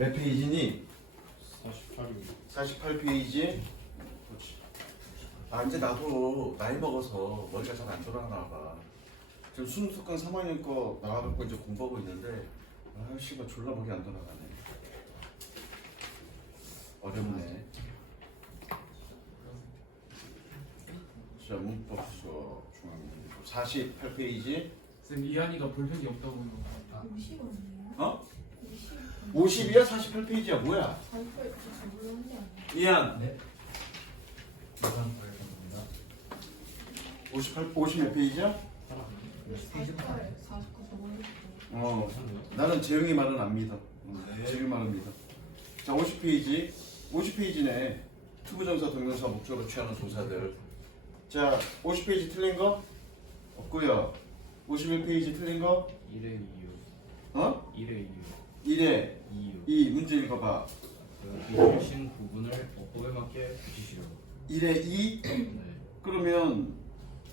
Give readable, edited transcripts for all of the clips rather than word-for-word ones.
몇 페이지니? 48. 48페이지. 아 이제 나도 나이 먹어서 머리가 잘 안 돌아가나 봐. 지금 수능특강 3학년 거 나와갖고 이제 공부하고 있는데 아 씨발 졸라 머리 안 돌아가네. 어렵네. 자 문법 수업 중앙문법 48페이지. 쌤 이한이가 볼펜이 없다고. 50원이에요? 어? 50원. 50이야? 48페이지야 뭐야? 발표에 저 몰랐는 게 아니에요. 이한 네. 계산 발표입니다. 50 몇 페이지야? 48, 49 저번에 나는 재영이 말은 안 믿어. 네. 재영이 말은 믿어. 자 50페이지 50페이지네. 투부정사 동명사 목적으로 취하는 동사들. 자 50페이지 틀린 거? 없고요. 51페이지 틀린 거? 1의 이유. 어? 1의 이유. 1에 이유. 2 문제 읽어봐. 비틀신 부분을 어법에 맞게 붙이시려고. 1에 2? 네. 그러면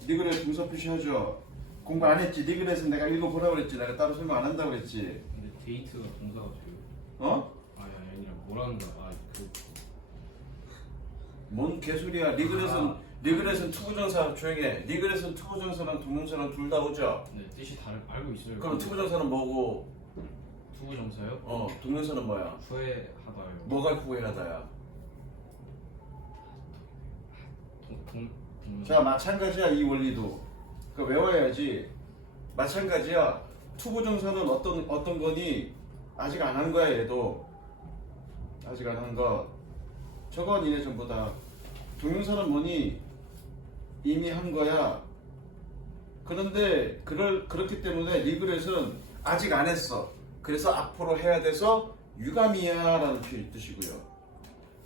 리그레 동사 표시하죠. 공부 안 했지? 리그레에서 내가 읽어보라고 그랬지. 내가 따로 설명 안 한다고 그랬지. 근데 데이트가 동사가 돼요. 어? 아니 아니라 뭐라는 거야? 뭔 개소리야. 리그레에서는 투부정사 조용해. 리그레에서는 투부정사랑 동명사랑 둘 다 오죠. 네 뜻이 알고 있어요. 그럼 투부정사는 뭐고? 투부정사요? 동명사는 뭐야? 후회하다요. 뭐가 후회하다야? 자 마찬가지야 이 원리도. 그 외워야지. 마찬가지야. 투부정사는 어떤 거니? 아직 안 한 거야 얘도. 아직 안 한 거. 저건 이네 전부 다. 동명사는 뭐니? 이미 한 거야. 그런데 그렇기 때문에 리그렛은 아직 안 했어. 그래서 앞으로 해야 돼서 유감이야 라는 뜻이고요.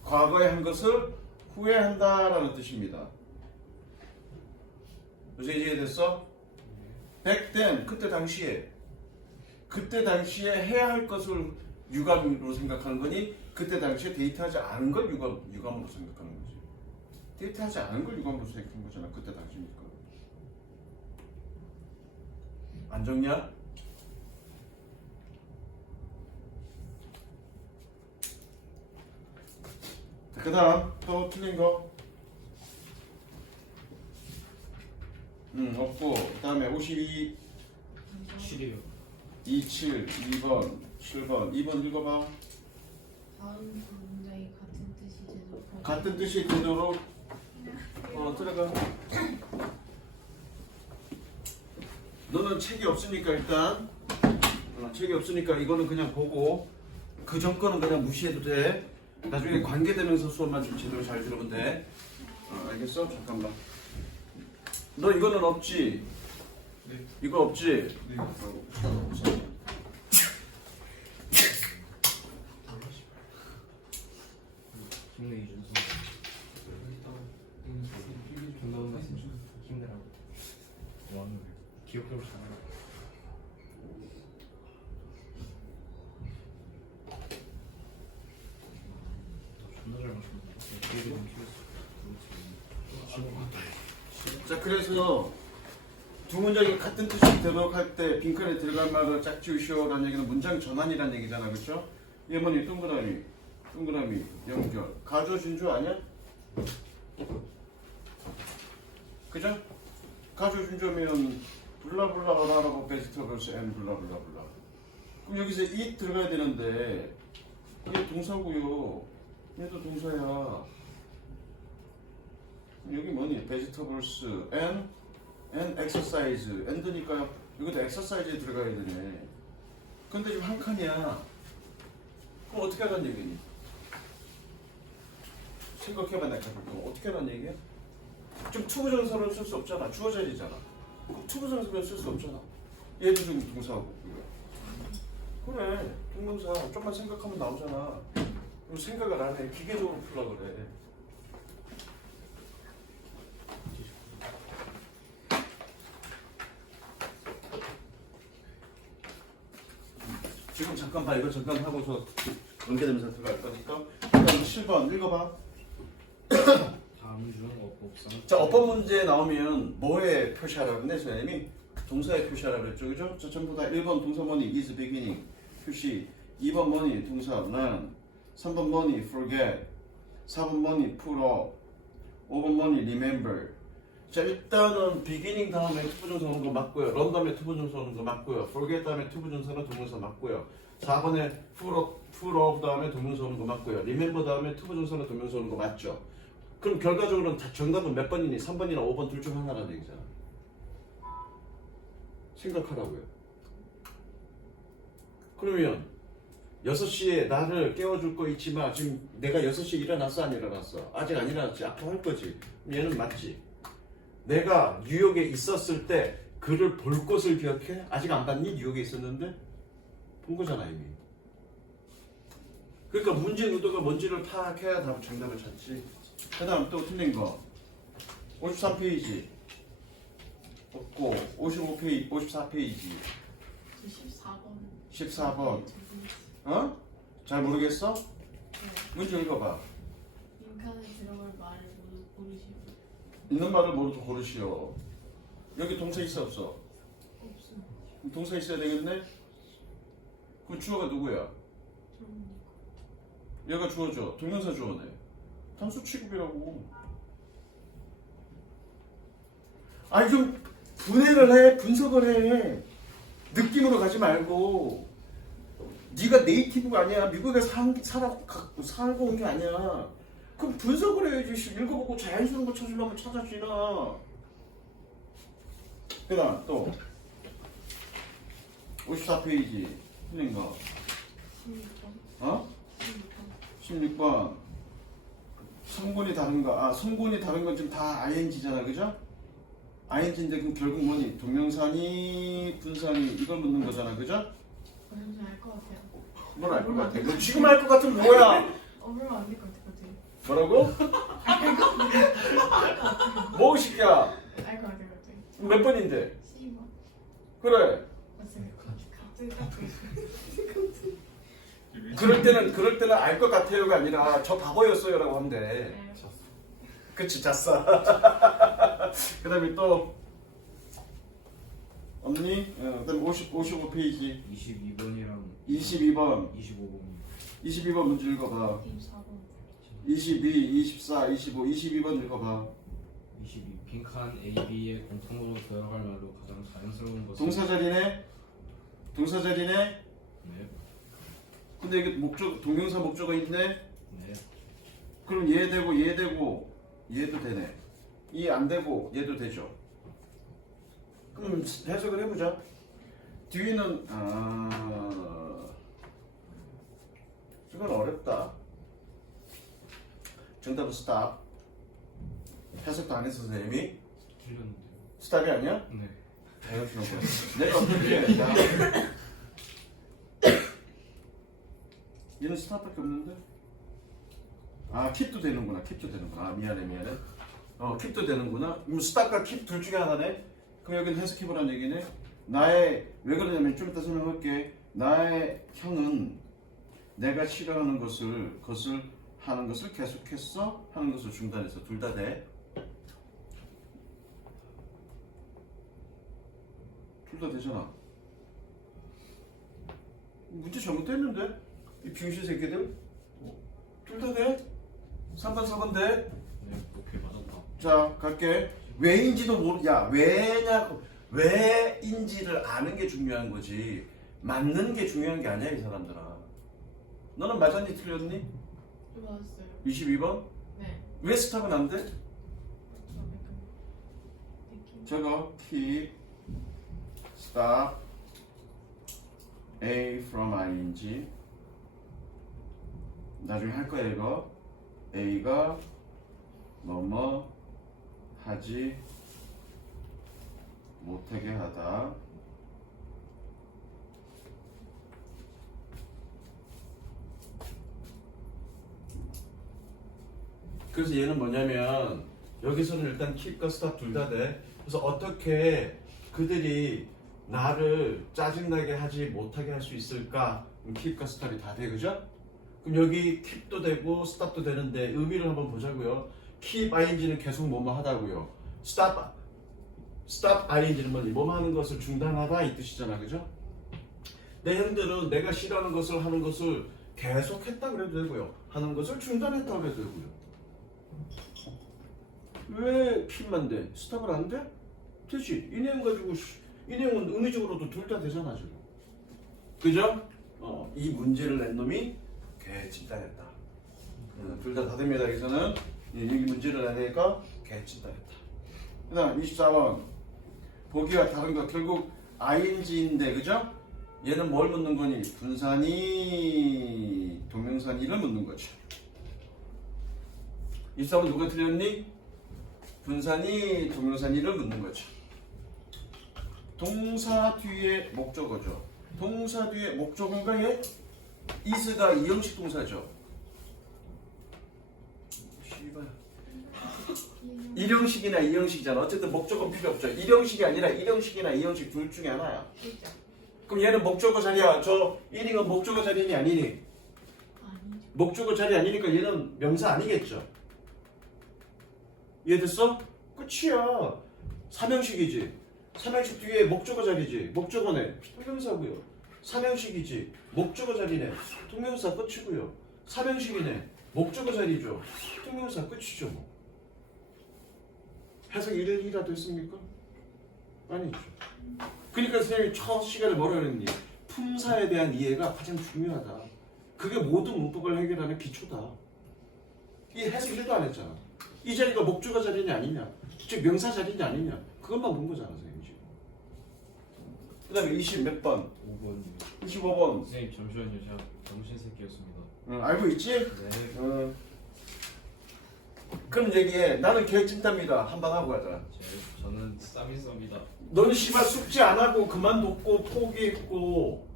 과거에 한 것을 후회한다 라는 뜻입니다. 요새 이해됐어? back then, 그때 당시에 해야 할 것을 유감으로 생각하는 거니 그때 당시에 데이트하지 않은 걸 유감으로 생각하는 거지. 데이트하지 않은 걸 유감으로 생각한 거잖아. 그때 당시니까. 안 적냐? 그 다음 또 틀린 거 없고 그 다음에 52 7이요. 27 2번 7번 2번 읽어봐. 다음 두 문장이 같은 뜻이 되도록 같은 뜻이 되도록 들어가. 너는 책이 없으니까 일단 책이 없으니까 이거는 그냥 보고 그 전 거는 그냥 무시해도 돼. 나중에 관계되면서 수업만 좀 제대로 잘 들으면 돼. 알겠어? 잠깐만. 너 이거는 없지? 네. 이거 없지? 네. 힘내 이준서. 존나 말씀 힘내라고. 뭐하는 거야? 기억대로 잘하라. 존나 잘 맞춘다. 기억이 너무 키웠어. 자, 그래서 두 문장이 같은 뜻이 되도록 할 때 빈칸에 들어갈 말을 짝지우시오라는 얘기는 문장 전환이라는 얘기잖아, 그렇죠? 얘 뭐니? 동그라미, 연결. 가조 준주 아니야? 그죠? 가조 준주면 블라블라 어라라고 베지터블스 앤 블라블라블라. 그럼 여기서 이 들어가야 되는데 얘 동사고요. 얘도 동사야. 여기 뭐니? vegetables and exercise. and니까 이것도 exercise에 들어가야 되네. 근데 지금 한 칸이야. 그럼 어떻게 하란 얘기니? 생각해봐. 내가 그럼 어떻게 하란 얘기야? 좀 투부정사로 쓸 수 없잖아. 주어 자리잖아. 투부정사로 쓸 수 없잖아. 얘도 좀 동사하고. 그래. 동명사. 좀만 생각하면 나오잖아. 그럼 생각을 안 해. 기계적으로 풀라 그래. 지금 잠깐 봐. 이거 잠깐 하고서 연계되면서 들어갈 거니까 일단 7번 읽어봐. 다음 중 어법상. 자, 어법 문제 나오면 뭐에 표시하라고 했네 선생님이? 동사에 표시하라고 했죠. 그죠? 저 전부 다 1번 동사모니 is beginning 표시, 2번 뭐니? 동사 learn. 3번 뭐니? forget. 4번 뭐니? put off. 5번 뭐니? remember. 자, 일단은 beginning 다음에 투부정사 오는 거 맞고요. run 다음에 투부정사 오는 거 맞고요. forget 다음에 투부정사는 동명사 맞고요. 4번에 put off 다음에 동명사 오는 거 맞고요. remember 다음에 투부정사는 동명사 오는 거 맞죠? 그럼 결과적으로는 다 정답은 몇 번이니? 3번이나 5번 둘 중 하나라는 얘기잖아. 생각하라고요. 그러면 6시에 나를 깨워줄 거 있지만 지금 내가 6시에 일어났어 안 일어났어? 아직 안 일어났지. 앞으로 할 거지. 얘는 맞지. 내가 뉴욕에 있었을 때 그를 볼 것을 기억해? 아직 안 봤니? 뉴욕에 있었는데? 본 거잖아 이미. 그러니까 문제 의도가 뭔지를 파악해야 답 정답을 찾지. 그 다음 또 틀린 거 53페이지 없고 55페이지 54페이지 14번. 14번 어? 잘 모르겠어? 문제 읽어봐. 빈칸에 들어갈 말을 모르시고 있는 말을 모르고 고르시오. 여기 동사 있어 없어? 없음. 그럼 동사 있어야 되겠네? 그 주어가 누구야? 그럼 얘가 주어죠. 동명사 주어네. 단수 취급이라고. 아니 좀 분해를 해. 분석을 해. 느낌으로 가지 말고. 네가 네이티브가 아니야. 미국에 살고 온 게 아니야. 그럼 분석을 해야지. 읽어보고 자연스러운 거 찾으려면 찾아지나. 그 다음 또 54페이지 틀린 거 16번. 어? 16번. 16번 성분이 다른 거. 아 성분이 다른 건 지금 다 ing잖아. 그죠? ing인데 그럼 결국 뭐니? 동명사니 분사니 이걸 묻는 거잖아. 그죠? 그럼 잘알것 같아요. 뭘 알 것 같아? 너 지금 알 것 같은 뭐야? 그러면 안 될 것 같아요. 뭐라고? 뭐 시키야? 알 것 같아요. 몇 번인데? 12번. 그래. 맞아요. 갑자기 그럴 때는 알 것 같아요가 아니라 저 바보였어요라고 하면 돼. 네. 그치 잤어. 그 다음에 또 없니? 그다음 55페이지 22번이랑 22번 25번 22번 문제 읽어봐. 24번. 22, 24, 25, 22번 읽어봐. 22 빈칸 A, B의 공통으로 들어갈 말로 가장 자연스러운 것은 동사자리네? 동사자리네? 네, 근데 이게 동명사 목적어 있네? 네, 그럼 얘 되고 얘 되고 얘도 되네. 이 안 되고 얘도 되죠. 그럼 해석을 해보자. 뒤는 이건 어렵다. 정답은 스탑. 해석도 안 했어 선생님이. 틀렸는데요. 스탑이 아니야? 네, 내가 어떻게 야. 얘는 스탑밖에 없는데? 아 킵도 되는구나. 킵도 되는구나. 아, 미안해. 킵도 되는구나. 그럼 스탑과 킵 둘 중에 하나네? 그럼 여기는 해석해보라는 얘기네. 왜 그러냐면 좀 이따 설명할게. 나의 형은 내가 싫어하는 것을 하는 것을 계속했어? 하는 것을 중단했어. 둘 다 돼. 둘 다 되잖아. 문제 잘못됐는데? 이 병신 새끼들? 둘 다 돼? 3번 4번 돼? 네, 오케이 맞았다. 자 갈게. 왜인지도 왜인지를 아는 게 중요한 거지 맞는 게 중요한 게 아니야 이 사람들아. 너는 맞았니 틀렸니? 맞았어요. 22번? 네. 왜 스탑은 안 돼? 느낌. 저거 keep stop A from ing 나중에 할 거야 이거. A가 뭐뭐 하지 못하게 하다. 그래서 얘는 뭐냐면 여기서는 일단 keep과 stop 둘 다 돼. 그래서 어떻게 그들이 나를 짜증나게 하지 못하게 할 수 있을까? 그럼 keep과 stop이 다 돼, 그죠? 그럼 여기 keep도 되고 stop도 되는데 의미를 한번 보자고요. keep ing는 계속 뭐뭐 하다고요. stop ing는 뭐뭐 하는 것을 중단하다 이 뜻이잖아, 그죠? 내 형들은 내가 싫어하는 것을 하는 것을 계속했다 그래도 되고요. 하는 것을 중단했다 그래도 되고요. 왜 핀만 돼? 스탑을 안 돼? 되지. 이 내용 가지고 이 내용은 의미적으로도 둘 다 되잖아 지금. 그죠? 이 문제를 낸 놈이 개진단했다. 둘 다 됩니다. 여기서는 이 문제를 내니까 개진단했다. 그 다음 24번 보기와 다른 것 결국 ing인데 그죠? 얘는 뭘 묻는 거니? 분산이 동명사니를 묻는 거죠. 24번 누가 틀렸니? 분산이 동명사니를 묻는 거죠. 동사 뒤에 목적어죠. 동사 뒤에 목적어가 얘? is가 이형식 동사죠. 씨발. 일형식이나 이형식이잖아. 어쨌든 목적어는 필요 없죠. 일형식이 아니라 일형식이나 이형식 둘 중에 하나야. 그죠? 그럼 얘는 목적어 자리야. 저 1인은 목적어 자리니 아니니? 아니죠. 목적어 자리 아니니까 얘는 명사 아니겠죠. 이해됐어? 끝이야. 삼형식이지. 삼형식 뒤에 목적어 자리지. 목적어네. 동명사고요. 삼형식이지. 목적어 자리네. 동명사 끝이고요. 삼형식이네. 목적어 자리죠. 동명사 끝이죠. 뭐. 해석 1이라도 했습니까? 아니죠. 그러니까 선생님이 첫 시간에 뭐라 그랬니? 품사에 대한 이해가 가장 중요하다. 그게 모든 문법을 해결하는 기초다. 이 해석 1도 안 했잖아. 이 자리가 목적어 자리냐 아니냐, 즉 명사 자리냐 아니냐, 그것만 본 거잖아 선생님 지금. 그 다음에 20 몇 번? 5번. 25번. 선생님 잠시만요. 제가 정신 새끼였습니다. 알고 있지? 네. 그럼 얘기해. 나는 계획진답니다. 한번 하고 가자. 저는 쌈이썸이다. 너는 씨발 숙제 안 하고 그만뒀고 포기했고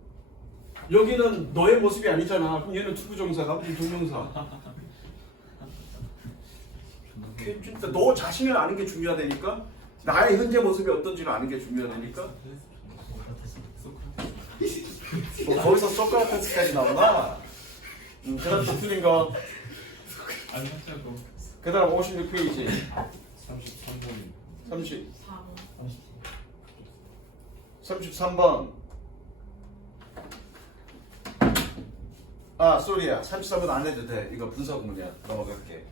여기는 너의 모습이 아니잖아. 그럼 얘는 투부정사가 무슨 동명사. 계획진답. 너 자신을 아는 게 중요하다니까. 나의 현재 모습이 어떤지를 아는 게 중요하다니까. 뭐 거기서 소크라테스까지 나오나? 그 다음 틀린 거. 안 맞자고. 그 다음 56페이지 33번. 4번. 33번. 아, 쏘리야. 33번 안 해도 돼. 이거 분석문이야. 넘어갈게.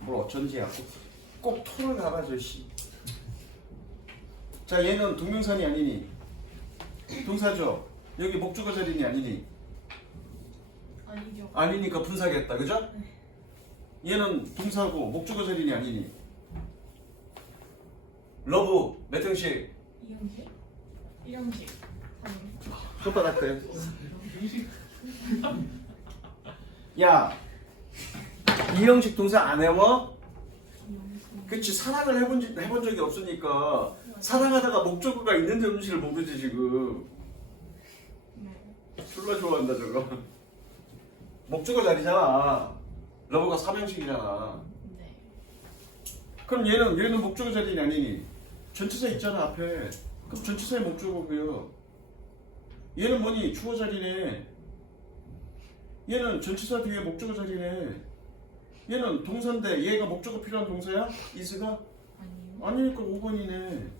뭘 어쩐지야. 꼭 토를 가가지고 씨. 자, 얘는 동명사니 아니니? 동사죠. 여기 목적어 자리니 아니니? 아니죠. 아니니까 분사겠다. 그죠? 얘는 동사고 목적어 자리니 아니니? 러브 몇 형식? 2형식? 1형식. 3형식. 손바닥 대. 야, 이 형식 동사 안 해워? 2형식. 그치. 사랑을 해본 적이 없으니까 사랑하다가 목적어가 있는지 없는지를 모르지 지금. 네. 졸라 좋아한다 저거. 목적어 자리잖아. 러브가 삼형식이잖아. 네. 그럼 얘는 목적어 자리니 아니니? 전치사 있잖아 앞에. 그럼 전치사의 목적어고요. 얘는 뭐니? 주어 자리네. 얘는 전치사 뒤에 목적어 자리네. 얘는 동사인데 얘가 목적어 필요한 동사야? is가? 아니요. 아니니까 5번이네.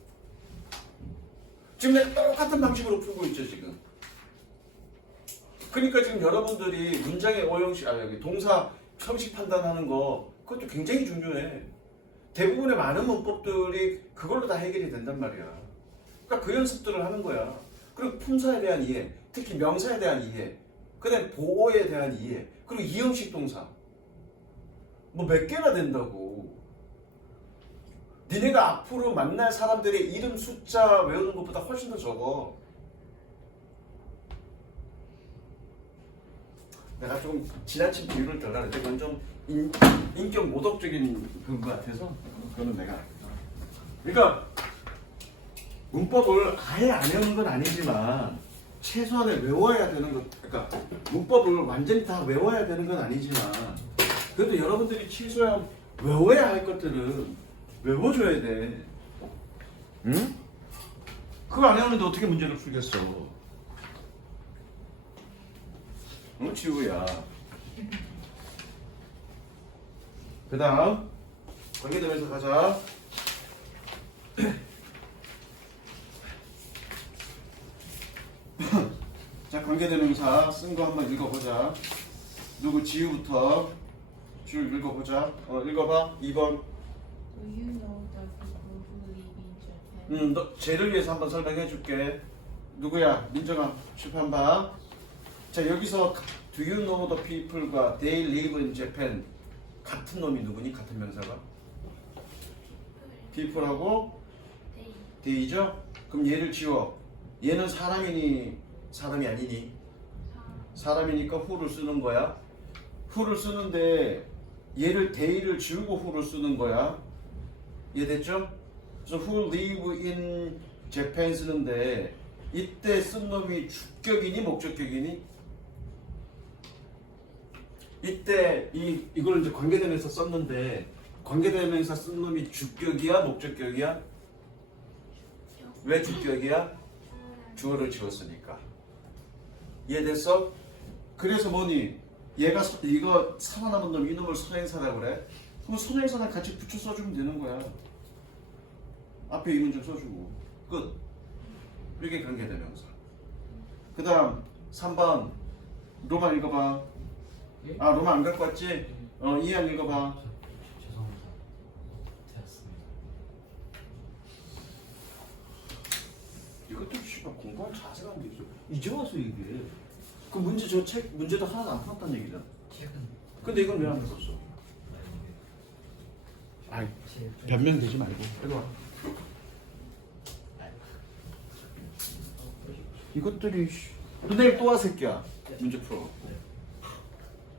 지금 내가 똑같은 방식으로 풀고 있죠 지금. 그러니까 지금 여러분들이 문장의 오형식, 여기 동사 형식 판단하는 거 그것도 굉장히 중요해. 대부분의 많은 문법들이 그걸로 다 해결이 된단 말이야. 그러니까 그 연습들을 하는 거야. 그리고 품사에 대한 이해, 특히 명사에 대한 이해, 그 다음에 보어에 대한 이해, 그리고 이형식 동사 뭐 몇 개나 된다고. 니네가 앞으로 만날 사람들의 이름 숫자 외우는 것보다 훨씬 더 적어. 내가 좀 지나친 비유를 덜 하는데 그건 좀 인격 모독적인 그런 것 같아서 그거는 내가. 그러니까 문법을 아예 안 외우는 건 아니지만 최소한의 외워야 되는 것. 그러니까 문법을 완전히 다 외워야 되는 건 아니지만 그래도 여러분들이 최소한 외워야 할 것들은 외워줘야 돼. 응? 그거 안 외우는데 어떻게 문제를 풀겠어? 응, 지우야. 그 다음 관계대명사 가자. 관계대명사 쓴 거 한번 읽어보자. 누구 지우부터 줄 읽어보자. 읽어봐. 2번. Do you know the people who live in Japan? 너 쟤를 위해서 한번 설명해 줄게. 누구야? 민정아, 출판 봐. 자, 여기서 Do you know the people과 They live in Japan 같은 놈이 누구니? 같은 명사가? people하고 they죠? 그럼 얘를 지워. 얘는 사람이니 사람이 아니니? 사람이니까 who를 쓰는 거야. who를 쓰는데 얘를 they를 지우고 who를 쓰는 거야. 이해됐죠? 그래서 who live in Japan 쓰는데 이때 쓴 놈이 주격이니 목적격이니? 이때 이걸 이제 관계대명사 썼는데 관계대명사 쓴 놈이 주격이야 목적격이야? 왜 주격이야? 주어를 지웠으니까. 이해됐어? 그래서 뭐니? 얘가 이거 살아남은 놈 이놈을 선행사라고 그래? 그럼 선행사랑 같이 붙여 써주면 되는 거야. 앞에 이 문장 써주고 끝. 이게 관계대명사. 그 다음 3번 로만 읽어봐. 예? 아 로만 안 갖고 왔지? 이한 읽어봐. 죄송합니다. 되었습니다. 이것도 씨발 공부할 자세가 안 돼 있어. 이제 와서 이게. 그 문제 저 책 문제도 하나도 안 풀었다는 얘기잖아. 책은 근데 이건 왜 안 풀었어? 아이 변명되지 말고. 이거 이것들이 너 내일 또 와 새끼야. 문제 풀어.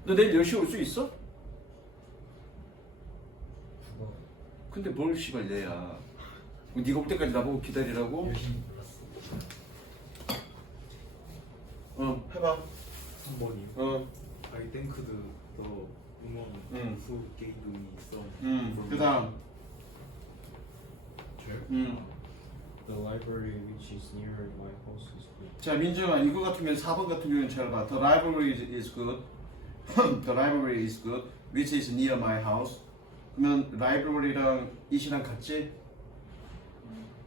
너 내일 10시 올 수 있어? 국어 근데 뭘 씨발 내야. 네가 올 때까지 나보고 기다리라고? 열심히 불렀어. 해봐. 3번이요. I thanked the woman who gave me some. 그 다음. The library which is near my house is good. 자 민정아 이거 같은 경우는 4번 같은 경우는 잘 봐. The library is good. The library is good. Which is near my house. 그러면 library랑 it이랑 같지?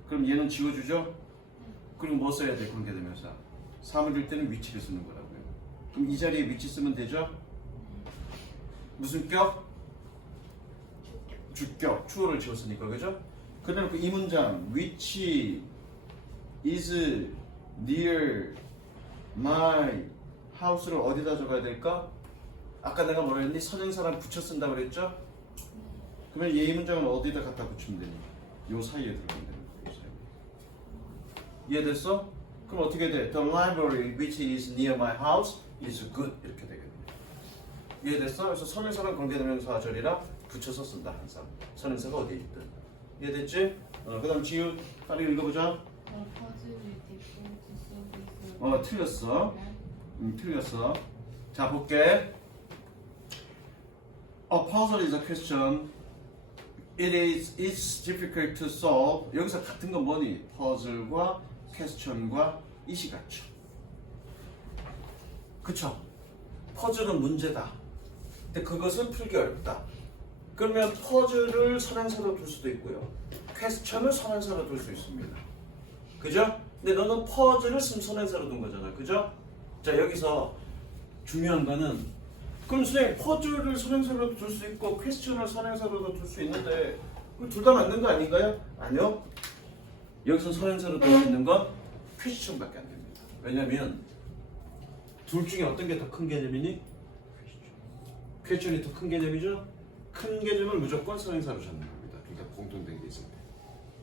그럼 얘는 지워주죠? 그리고 뭐 써야 돼 관계대명사? 사물 줄 때는 위치를 쓰는 거라고요. 그럼 이 자리에 위치 쓰면 되죠? 무슨 격? 주격. 주어를 지웠으니까 그죠? 그다음에 이 문장 which is near my house를 어디다 적어야 될까? 아까 내가 뭐라 했니? 선행사랑 붙여 쓴다고 그랬죠? 그러면 얘 이 문장은 어디다 갖다 붙이면 되니? 요 사이에 들어가면 되는 거예요. 요 사이에. 이해됐어? 그럼 어떻게 돼? The library which is near my house is good 이렇게 되겠네. 이해됐어? 그래서 선행사랑 관계대명사 절이라 붙여서 쓴다 항상. 선행사가 어디에 있든. 이해됐지? 그 다음 지우 빨리 읽어보자. The puzzle is difficult to solve with 틀렸어. 틀렸어. 자 볼게. A puzzle is a question. It's difficult to solve. 여기서 같은 건 뭐니? puzzle과 question과 it이 같죠. 그쵸? 퍼즐은 문제다. 근데 그것은 풀기 어렵다. 그러면 퍼즐을 선행사로 둘 수도 있고요. 퀘스천을 선행사로 둘 수 있습니다. 그죠? 근데 너는 퍼즐을 선행사로 둔 거잖아. 그죠? 자 여기서 중요한 거는 그럼 선생님 퍼즐을 선행사로 둘 수 있고 퀘스천을 선행사로도 둘 수 있는데 둘 다 맞는 거 아닌가요? 아니요. 여기서 선행사로 둘 수 있는 건 퀘스천밖에 안 됩니다. 왜냐면 둘 중에 어떤 게 더 큰 개념이니? 퀘스천이 더 큰 개념이죠? 큰 개념을 무조건 선행사로 잡는 겁니다. 그러니까 공통된 게 있을 때.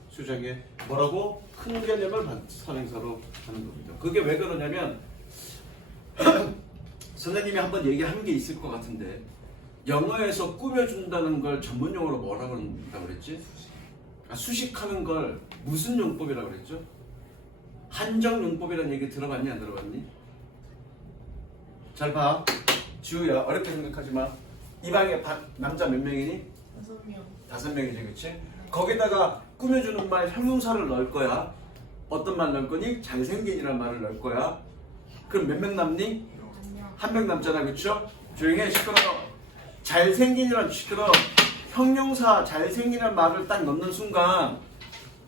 수정에 뭐라고? 큰 개념을 선행사로 하는 겁니다. 그게 왜 그러냐면 선생님이 한번 얘기한 게 있을 것 같은데 영어에서 꾸며준다는 걸 전문용어로 뭐라고 한다고 그랬지? 수식하는 걸 무슨 용법이라고 그랬죠? 한정용법이라는 얘기 들어봤니 안 들어봤니? 잘 봐. 지우야 어렵게 생각하지 마. 이 방에 남자 몇 명이니? 5명. 5명이지 그치? 거기다가 꾸며주는 말 형용사를 넣을 거야. 어떤 말 넣을 거니? 잘생긴이라는 말을 넣을 거야. 그럼 몇 명 남니? 안녕. 1명 남잖아 그쵸? 조용히 해 시끄러워. 잘생긴이란 시끄러워. 형용사 잘생긴이라는 말을 딱 넣는 순간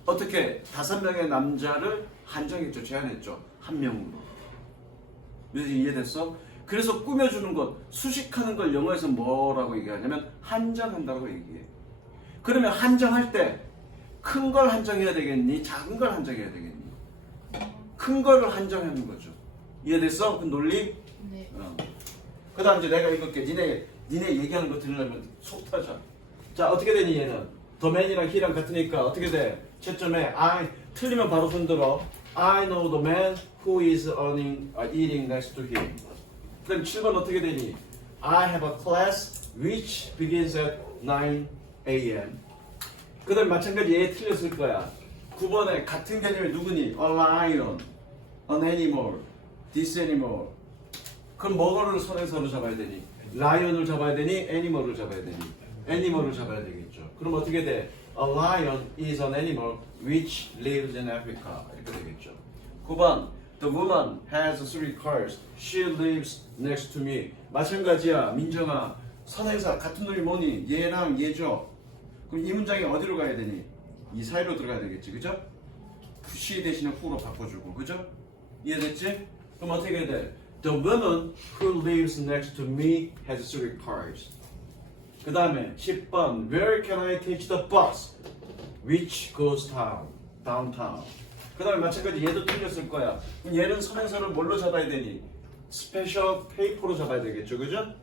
어떻게 5명의 남자를 한정했죠. 제한했죠. 1명으로. 무슨 이해됐어? 그래서 꾸며주는 것, 수식하는 걸 영어에서 뭐라고 얘기하냐면 한정한다고 얘기해. 그러면 한정할 때 큰 걸 한정해야 되겠니? 작은 걸 한정해야 되겠니? 큰 거를 한정하는 거죠. 이해됐어? 그 논리? 네. 그 다음 이제 내가 읽을게. 니네 얘기하는 거 들으려면 속 터져. 자, 어떻게 되니 얘는? 더맨이랑 he랑 같으니까 어떻게 돼? 채점에 틀리면 바로 손들어. I know the man who is eating next to him. 그럼 7번 어떻게 되니? I have a class which begins at 9 a.m. 그 다음 마찬가지 얘 틀렸을 거야. 9번에 같은 개념이 누구니? A lion, an animal, this animal. 그럼 뭐를 선행사로 잡아야 되니? lion을 잡아야 되니? animal을 잡아야 되니? animal을 잡아야 되겠죠. 그럼 어떻게 돼? A lion is an animal which lives in Africa. 이렇게 되겠죠. 9번 The woman has 3 cars. She lives next to me. 마찬가지야. 민정아. 선행사 같은 놈이 뭐니? 얘랑 얘죠. 그럼 이 문장이 어디로 가야 되니? 이 사이로 들어가야 되겠지. 그죠? she 대신에 who로 바꿔주고. 그죠? 이해됐지? 그럼 어떻게 해야 돼? The woman who lives next to me has 3 cars. 그 다음에 10번 Where can I catch the bus? Which goes downtown. 그 다음에 마찬가지 얘도 틀렸을 거야. 그럼 얘는 선행사를 뭘로 잡아야 되니? Special paper로 잡아야 되겠죠. 그죠?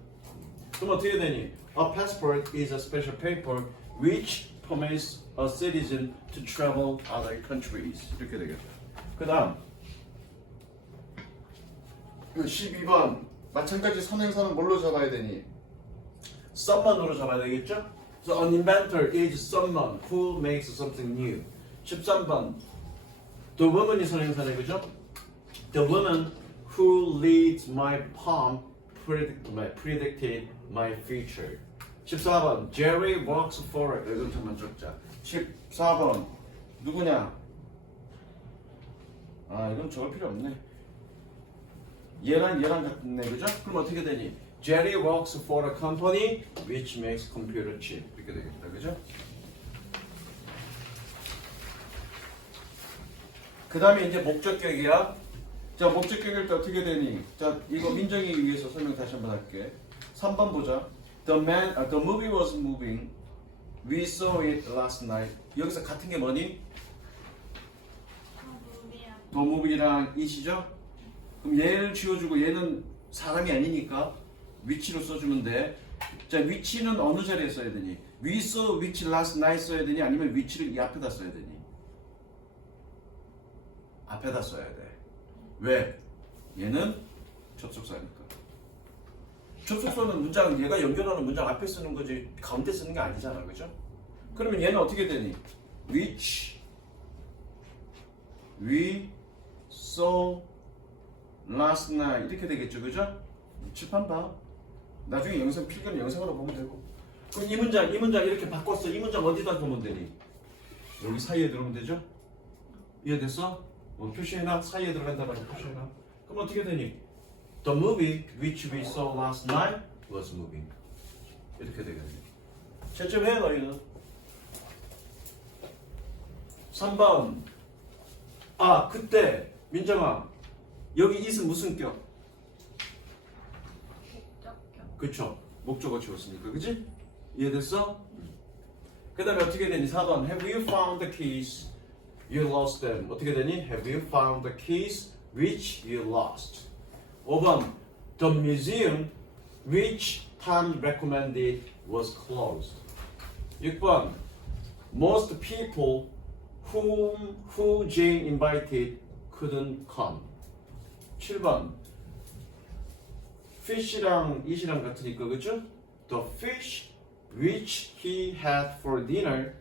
그럼 어떻게 되니? A passport is a special paper which permits a citizen to travel other countries. 이렇게 되겠죠. 그 다음 12번 마찬가지 선행사는 뭘로 잡아야 되니? someone으로 잡아야 되겠죠? So an inventor is someone who makes something new. 13번 The woman이 선행사네. 그죠? The woman who leads my palm predicted my future. 14번 Jerry works for 이건 잠깐만 적자. 14번 누구냐? 이건 적을 필요 없네. 얘랑 같네. 그죠? 그럼 어떻게 되니? Jerry works for a company which makes computer chip. 이렇게 되겠다. 그죠? 그 다음에 이제 목적격이야. 자, 목적격일 때 어떻게 되니? 자, 이거 민정이 위해서 설명 다시 한번 할게. 3번 보자. The movie was moving. We saw it last night. 여기서 같은 게 뭐니? The movie랑 it이죠? 그럼 얘를 지워주고 얘는 사람이 아니니까 위치로 써주면 돼. 자, 위치는 어느 자리에 써야 되니? We saw which last night 써야 되니? 아니면 위치를 이 앞에다 써야 되니? 앞에다 써야 돼. 왜? 얘는 접속사니까. 접속사는 문장, 얘가 연결하는 문장 앞에 쓰는 거지 가운데 쓰는 게 아니잖아. 그죠? 그러면 얘는 어떻게 되니? Which we saw last night 이렇게 되겠죠. 그죠? 칠판 봐. 나중에 영상 필기는 영상으로 보면 되고. 그럼 이 문장 이렇게 바꿨어. 이 문장 어디다 보면 되니? 여기 사이에 들어오면 되죠? 이해됐어? 표시해놔. 사이에 들어간다고 표시해놔. 그럼 어떻게 되니? The movie which we saw last night was moving. 이렇게 되겠네. 채점해 너희는. 3번. 그때 민정아 여기 it은 무슨 격? 목적격. 그쵸. 목적어 지웠으니까. 그치? 이해됐어? 그 다음에 어떻게 되니? 4번 Have you found the keys? You lost them. 어떻게 되니? Have you found the keys which you lost? 5번 The museum which Tom recommended was closed. 6번 Most people who Jane invited couldn't come. 7번 fish랑 it이랑 같으니까 그죠? The fish which he had for dinner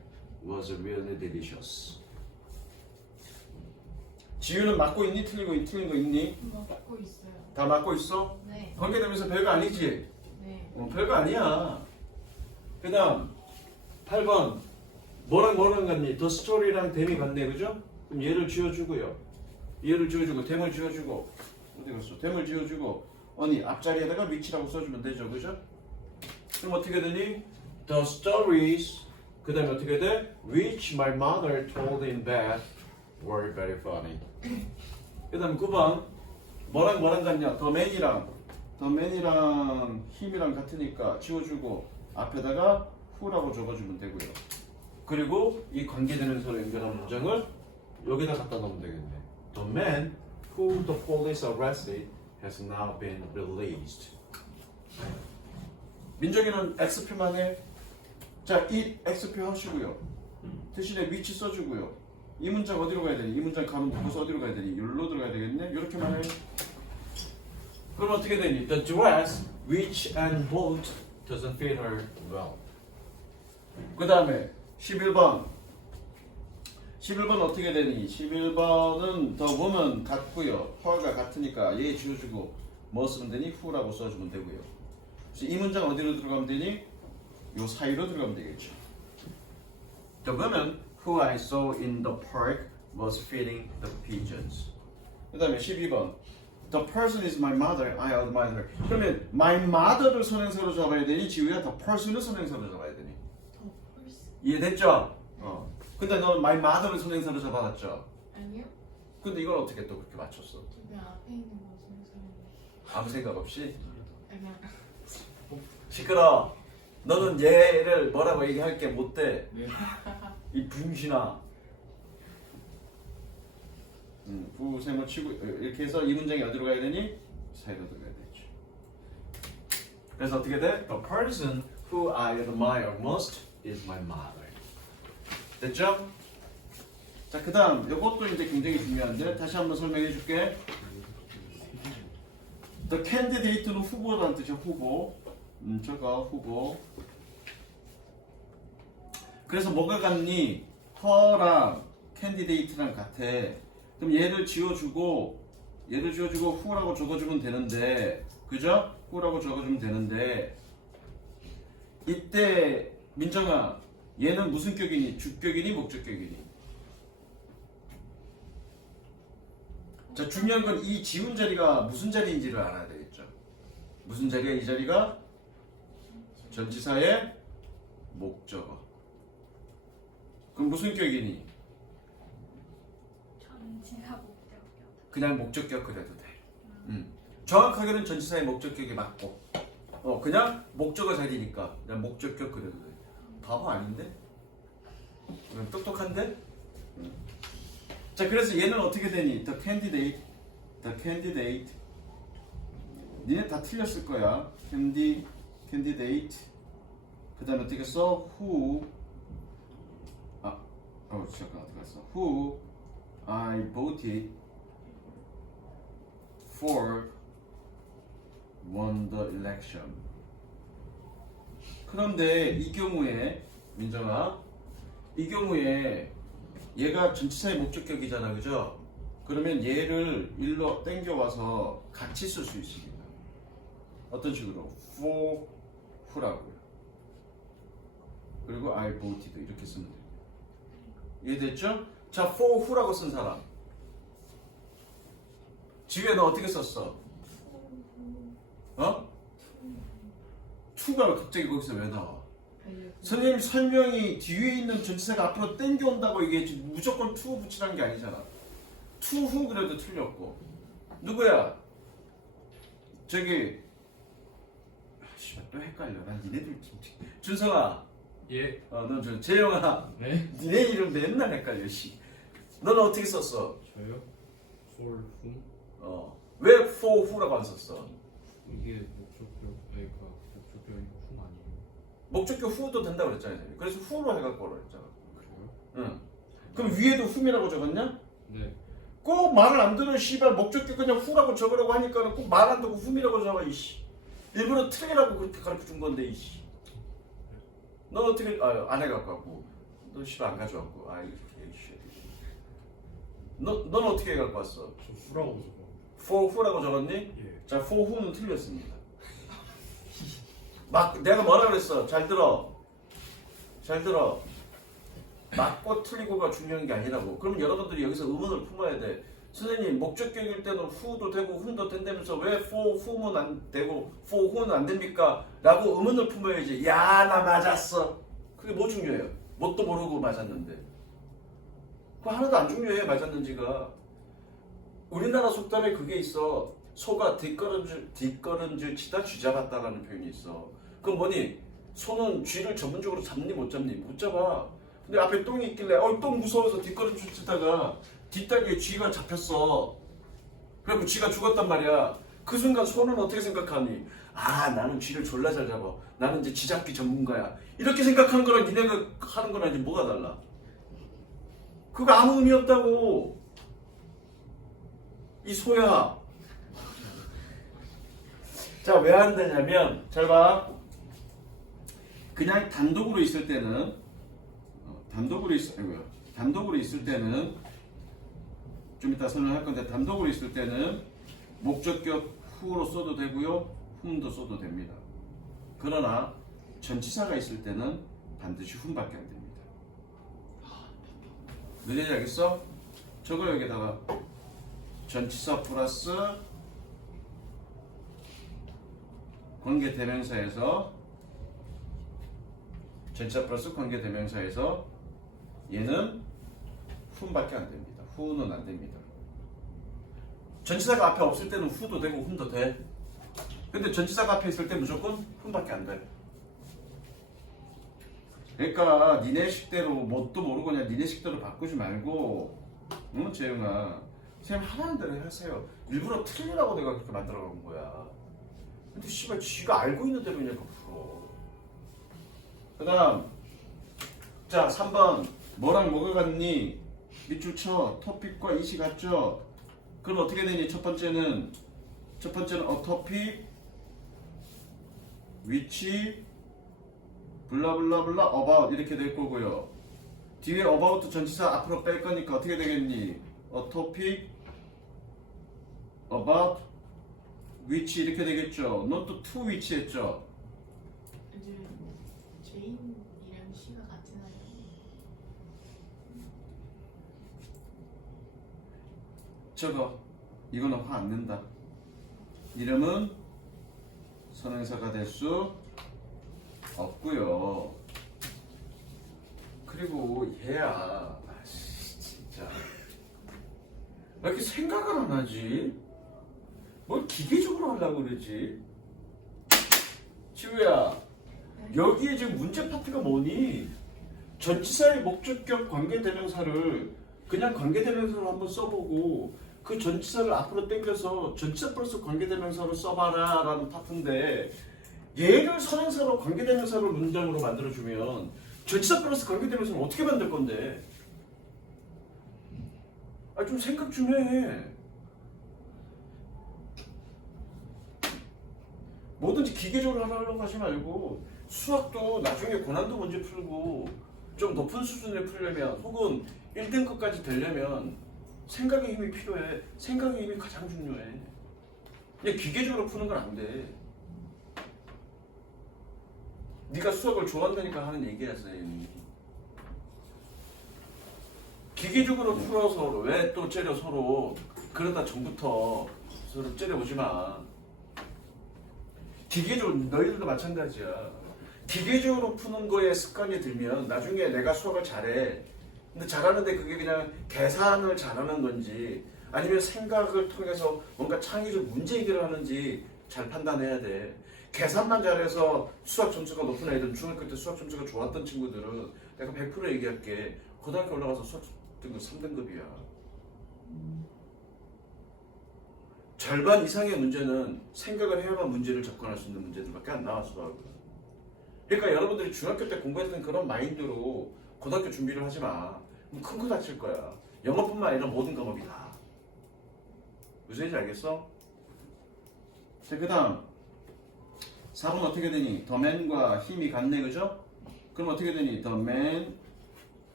was really delicious. 지우는 맞고 있니? 틀린 거 있니? 먹고 있어요. 다 맞고 있어? 네. 관계되면서 별거 아니지? 네. 별거 아니야. 그 다음 8번 뭐랑 같니? The story랑 them이 같네. 그죠? 그럼 얘를 지워주고요. 얘를 지워주고 them을 지워주고 어디 갔어? them을 지워주고 앞자리에다가 which라고 써주면 되죠. 그죠? 그럼 어떻게 되니? The stories 그 다음에 어떻게 돼? Which my mother told in bed were very funny. 그 다음 9번 뭐랑 같냐? 더맨이랑 힘이랑 같으니까 지워주고 앞에다가 who라고 적어주면 되고요. 그리고 이 관계대명사로 연결한 문장을 여기다 갖다 넣으면 되겠네. The man who the police arrested has now been released. 민정이는 X표만 해. 자, 이 X표 하시고요. 대신에 위치 써주고요. 이 문장 어디로 가야 되니? 이 문장 가면 묶어서 어디로 가야 되니? 여기로 들어가야 되겠네? 이렇게만 해. 그럼 어떻게 되니? The dress, which and both, doesn't fit her well. 그 다음에 11번. 11번 어떻게 되니? 11번은 the woman 같고요. her가 같으니까 얘 지워주고 뭐 쓰면 되니? who라고 써주면 되고요. 그래서 이 문장 어디로 들어가면 되니? 요 사이로 들어가면 되겠죠. The woman who I saw in the park was feeding the pigeons. 그 다음에 12번. The person is my mother. I admire her. 그러면 my mother를 선행사로 잡아야 되니? 지우야 the person을 선행사로 잡아야 되니? 더 펄스 이해됐죠? 근데 넌 my mother를 선행사로 잡아갔죠? 아니요? 근데 이걸 어떻게 또 그렇게 맞췄어? 왜 앞에 있는 것은 사람이 아무 생각 없이? 그냥 시끄러. 너는 얘를 뭐라고 얘기할 게 못 돼. 네. 이 분신아. 부셈을 치고 이렇게 해서 이 문장이 어디로 가야 되니? 사이로 들어가야 되죠. 그래서 어떻게 돼? The person who I admire most is my mother. 됐죠? 자, 그 다음 이것도 이제 굉장히 중요한데 다시 한번 설명해 줄게. The candidate는 후보라는 뜻이야. 후보. 저거 후보. 그래서 뭐가 같니? her랑 candidate랑 같아. 그럼 얘를 지워주고 who라고 적어주면 되는데, 그죠? who라고 적어주면 되는데, 이때 민정아, 얘는 무슨 격이니? 주격이니? 목적격이니? 자, 중요한 건 이 지운 자리가 무슨 자리인지를 알아야 되겠죠. 무슨 자리야? 이 자리가 전치사의 목적어. 그럼 무슨 격이니? 전치사 목적격. 그냥 목적격 그래도 돼. 정확하게는 전치사의 목적격이 맞고, 그냥 목적어 자리니까 그냥 목적격 그래도 돼. 바보 아닌데? 똑똑한데? 자, 그래서 얘는 어떻게 되니? The candidate. 니네 다 틀렸을 거야. candidate. 그 다음에 어떻게 써? who. 잠깐 어떻게 써? who I voted for won the election. 그런데 이 경우에 민정아, 이 경우에 얘가 전치사의 목적격이잖아, 그죠? 그러면 얘를 일로 땡겨와서 같이 쓸 수 있습니다. 어떤 식으로? for who라고요. 그리고 I voted 이렇게 쓰면 돼요. 이해됐죠? 자, for who라고 쓴 사람. 지우야, 너 어떻게 썼어? to가 갑자기 거기서 왜 나와? 선생님 설명이 뒤에 있는 전치사가 앞으로 땡겨온다고 이게 무조건 to 붙이라는 게 아니잖아. to who 그래도 틀렸고. 누구야? 저기 또 헷갈려. 난 니네들 준성아. 예. 넌 저 재영아. 네? 니네 이름 맨날 헷갈려. 씨. 너는 어떻게 썼어? 저요? for whom? 왜 for who라고 안 썼어? 이게 목적격 목적격인 whom 아니에요? 목적격 who도 된다고 그랬잖아요. 그래서 who로 해갖고 그랬잖아. 그래요? 응. 그럼 위에도 whom이라고 적었냐? 네. 꼭 말을 안 듣는 씨발 목적격 그냥 who라고 적으라고 하니까 꼭 말 안 듣고 whom이라고 적어 이씨. 일부러 틀리라고 그렇게 가르쳐 준 건데 이씨. 너 어떻게 안 해갖고 왔고 너 씨발 안 가져왔고 이씨. 너는 어떻게 해갖고 왔어? 저 후라고 저거. for who라고 적었니? 예. 자, for who는 틀렸습니다. 내가 뭐라 그랬어? 잘 들어. 맞고 틀리고가 중요한 게 아니라고. 그럼 여러분들이 여기서 의문을 품어야 돼. 선생님, 목적격일 때는 who도 되고 whom도 된다면서 왜 for whom은 안 되고 for who는 안 됩니까? 라고 의문을 품어야지. 야, 나 맞았어. 그게 뭐 중요해요? 뭣도 모르고 맞았는데. 그거 하나도 안 중요해, 맞았는지가. 우리나라 속담에 그게 있어. 소가 뒷걸음질 치다 쥐 잡았다라는 표현이 있어. 그건 뭐니? 소는 쥐를 전문적으로 잡니 못 잡니? 못 잡아. 근데 앞에 똥이 있길래 똥 무서워서 뒷걸음질 치다가 뒷다리에 쥐가 잡혔어. 그래갖고 쥐가 죽었단 말이야. 그 순간 소는 어떻게 생각하니? 아, 나는 쥐를 졸라 잘 잡아. 나는 이제 쥐 잡기 전문가야. 이렇게 생각하는 거랑 니네가 하는 거랑 이제 뭐가 달라? 그거 아무 의미 없다고. 이 소야. 자, 왜 안 되냐면, 잘 봐. 그냥 단독으로 있을 때는, 단독으로 있을 때는, 좀 이따 설명할 건데, 단독으로 있을 때는 목적격 후로 써도 되고요, 훔도 써도 됩니다. 그러나 전치사가 있을 때는 반드시 훔밖에 안 됩니다. 너희들 알겠어? 저거 여기다가 전치사 플러스 관계대명사에서 전치사 플러스 관계대명사에서 얘는 훔밖에 안 됩니다. 후는 안 됩니다. 전치사가 앞에 없을 때는 후도 되고 훔도 돼. 근데 전치사가 앞에 있을 때 무조건 훔밖에 안 돼. 그러니까 니네 식대로 뭣도 모르고 그냥 니네 식대로 바꾸지 말고, 응 재영아, 선생님 하라는 대로 하세요. 일부러 틀리라고 내가 그렇게 만들어 놓은 거야. 근데 씨발 쥐가 알고 있는 대로 그냥 풀어. 그 다음 자 3번 뭐랑 뭐가 같니? 밑줄 쳐. 토픽과 이시 같죠? 그럼 어떻게 되니? 첫 번째는 토픽 위치 블라블라블라 about 이렇게 될 거고요. 뒤에 about 전치사 앞으로 뺄 거니까 어떻게 되겠니? topic about which 이렇게 되겠죠. 넌 또 to which 했죠. 요즘 제인이랑 시가 같은 아이. 저거 이거는 화 안 낸다. 이름은 선행사가 될 수 없고요. 그리고 얘야, 진짜 왜 이렇게 생각을 안 하지? 뭘 기계적으로 하려고 그러지? 지우야, 여기에 지금 문제 파트가 뭐니? 전치사의 목적격 관계대명사를 그냥 관계대명사로 한번 써보고 그 전치사를 앞으로 당겨서 전치사 플러스 관계대명사로 써봐라 라는 파트인데, 얘를 선행사로 관계대명사로 문장으로 만들어주면 전치사 플러스 관계대명사를 어떻게 만들 건데? 아, 좀 생각 좀 해. 뭐든지 기계적으로 하려고 하지 말고, 수학도 나중에 고난도 문제 풀고 좀 높은 수준에 풀려면, 혹은 1등급까지 되려면 생각의 힘이 필요해. 생각의 힘이 가장 중요해. 그냥 기계적으로 푸는 건 안 돼. 네가 수학을 좋아한다니까 하는 얘기야, 선생님이. 기계적으로 풀어서 왜 또 째려 서로. 그러다 전부터 서로 째려보지 마. 기계적으로, 너희들도 마찬가지야. 기계적으로 푸는 거에 습관이 들면 나중에 내가 수학을 잘해. 근데 잘하는데 그게 그냥 계산을 잘하는 건지 아니면 생각을 통해서 뭔가 창의적 문제 해결을 하는지 잘 판단해야 돼. 계산만 잘해서 수학 점수가 높은 애들은, 중학교 때 수학 점수가 좋았던 친구들은 내가 100% 얘기할게. 고등학교 올라가서 수학 등급 3등급이야. 절반 이상의 문제는 생각을 해야만 문제를 접근할 수 있는 문제들밖에 안 나왔어. 그러니까 여러분들이 중학교 때 공부했던 그런 마인드로 고등학교 준비를 하지 마. 그럼 큰 거 다칠 거야. 영어뿐만 아니라 모든 과목이 다. 무슨 얘기인지 알겠어? 자, 그 다음 4번 어떻게 되니? The man과 힘이 같네, 그죠? 그럼 어떻게 되니? The man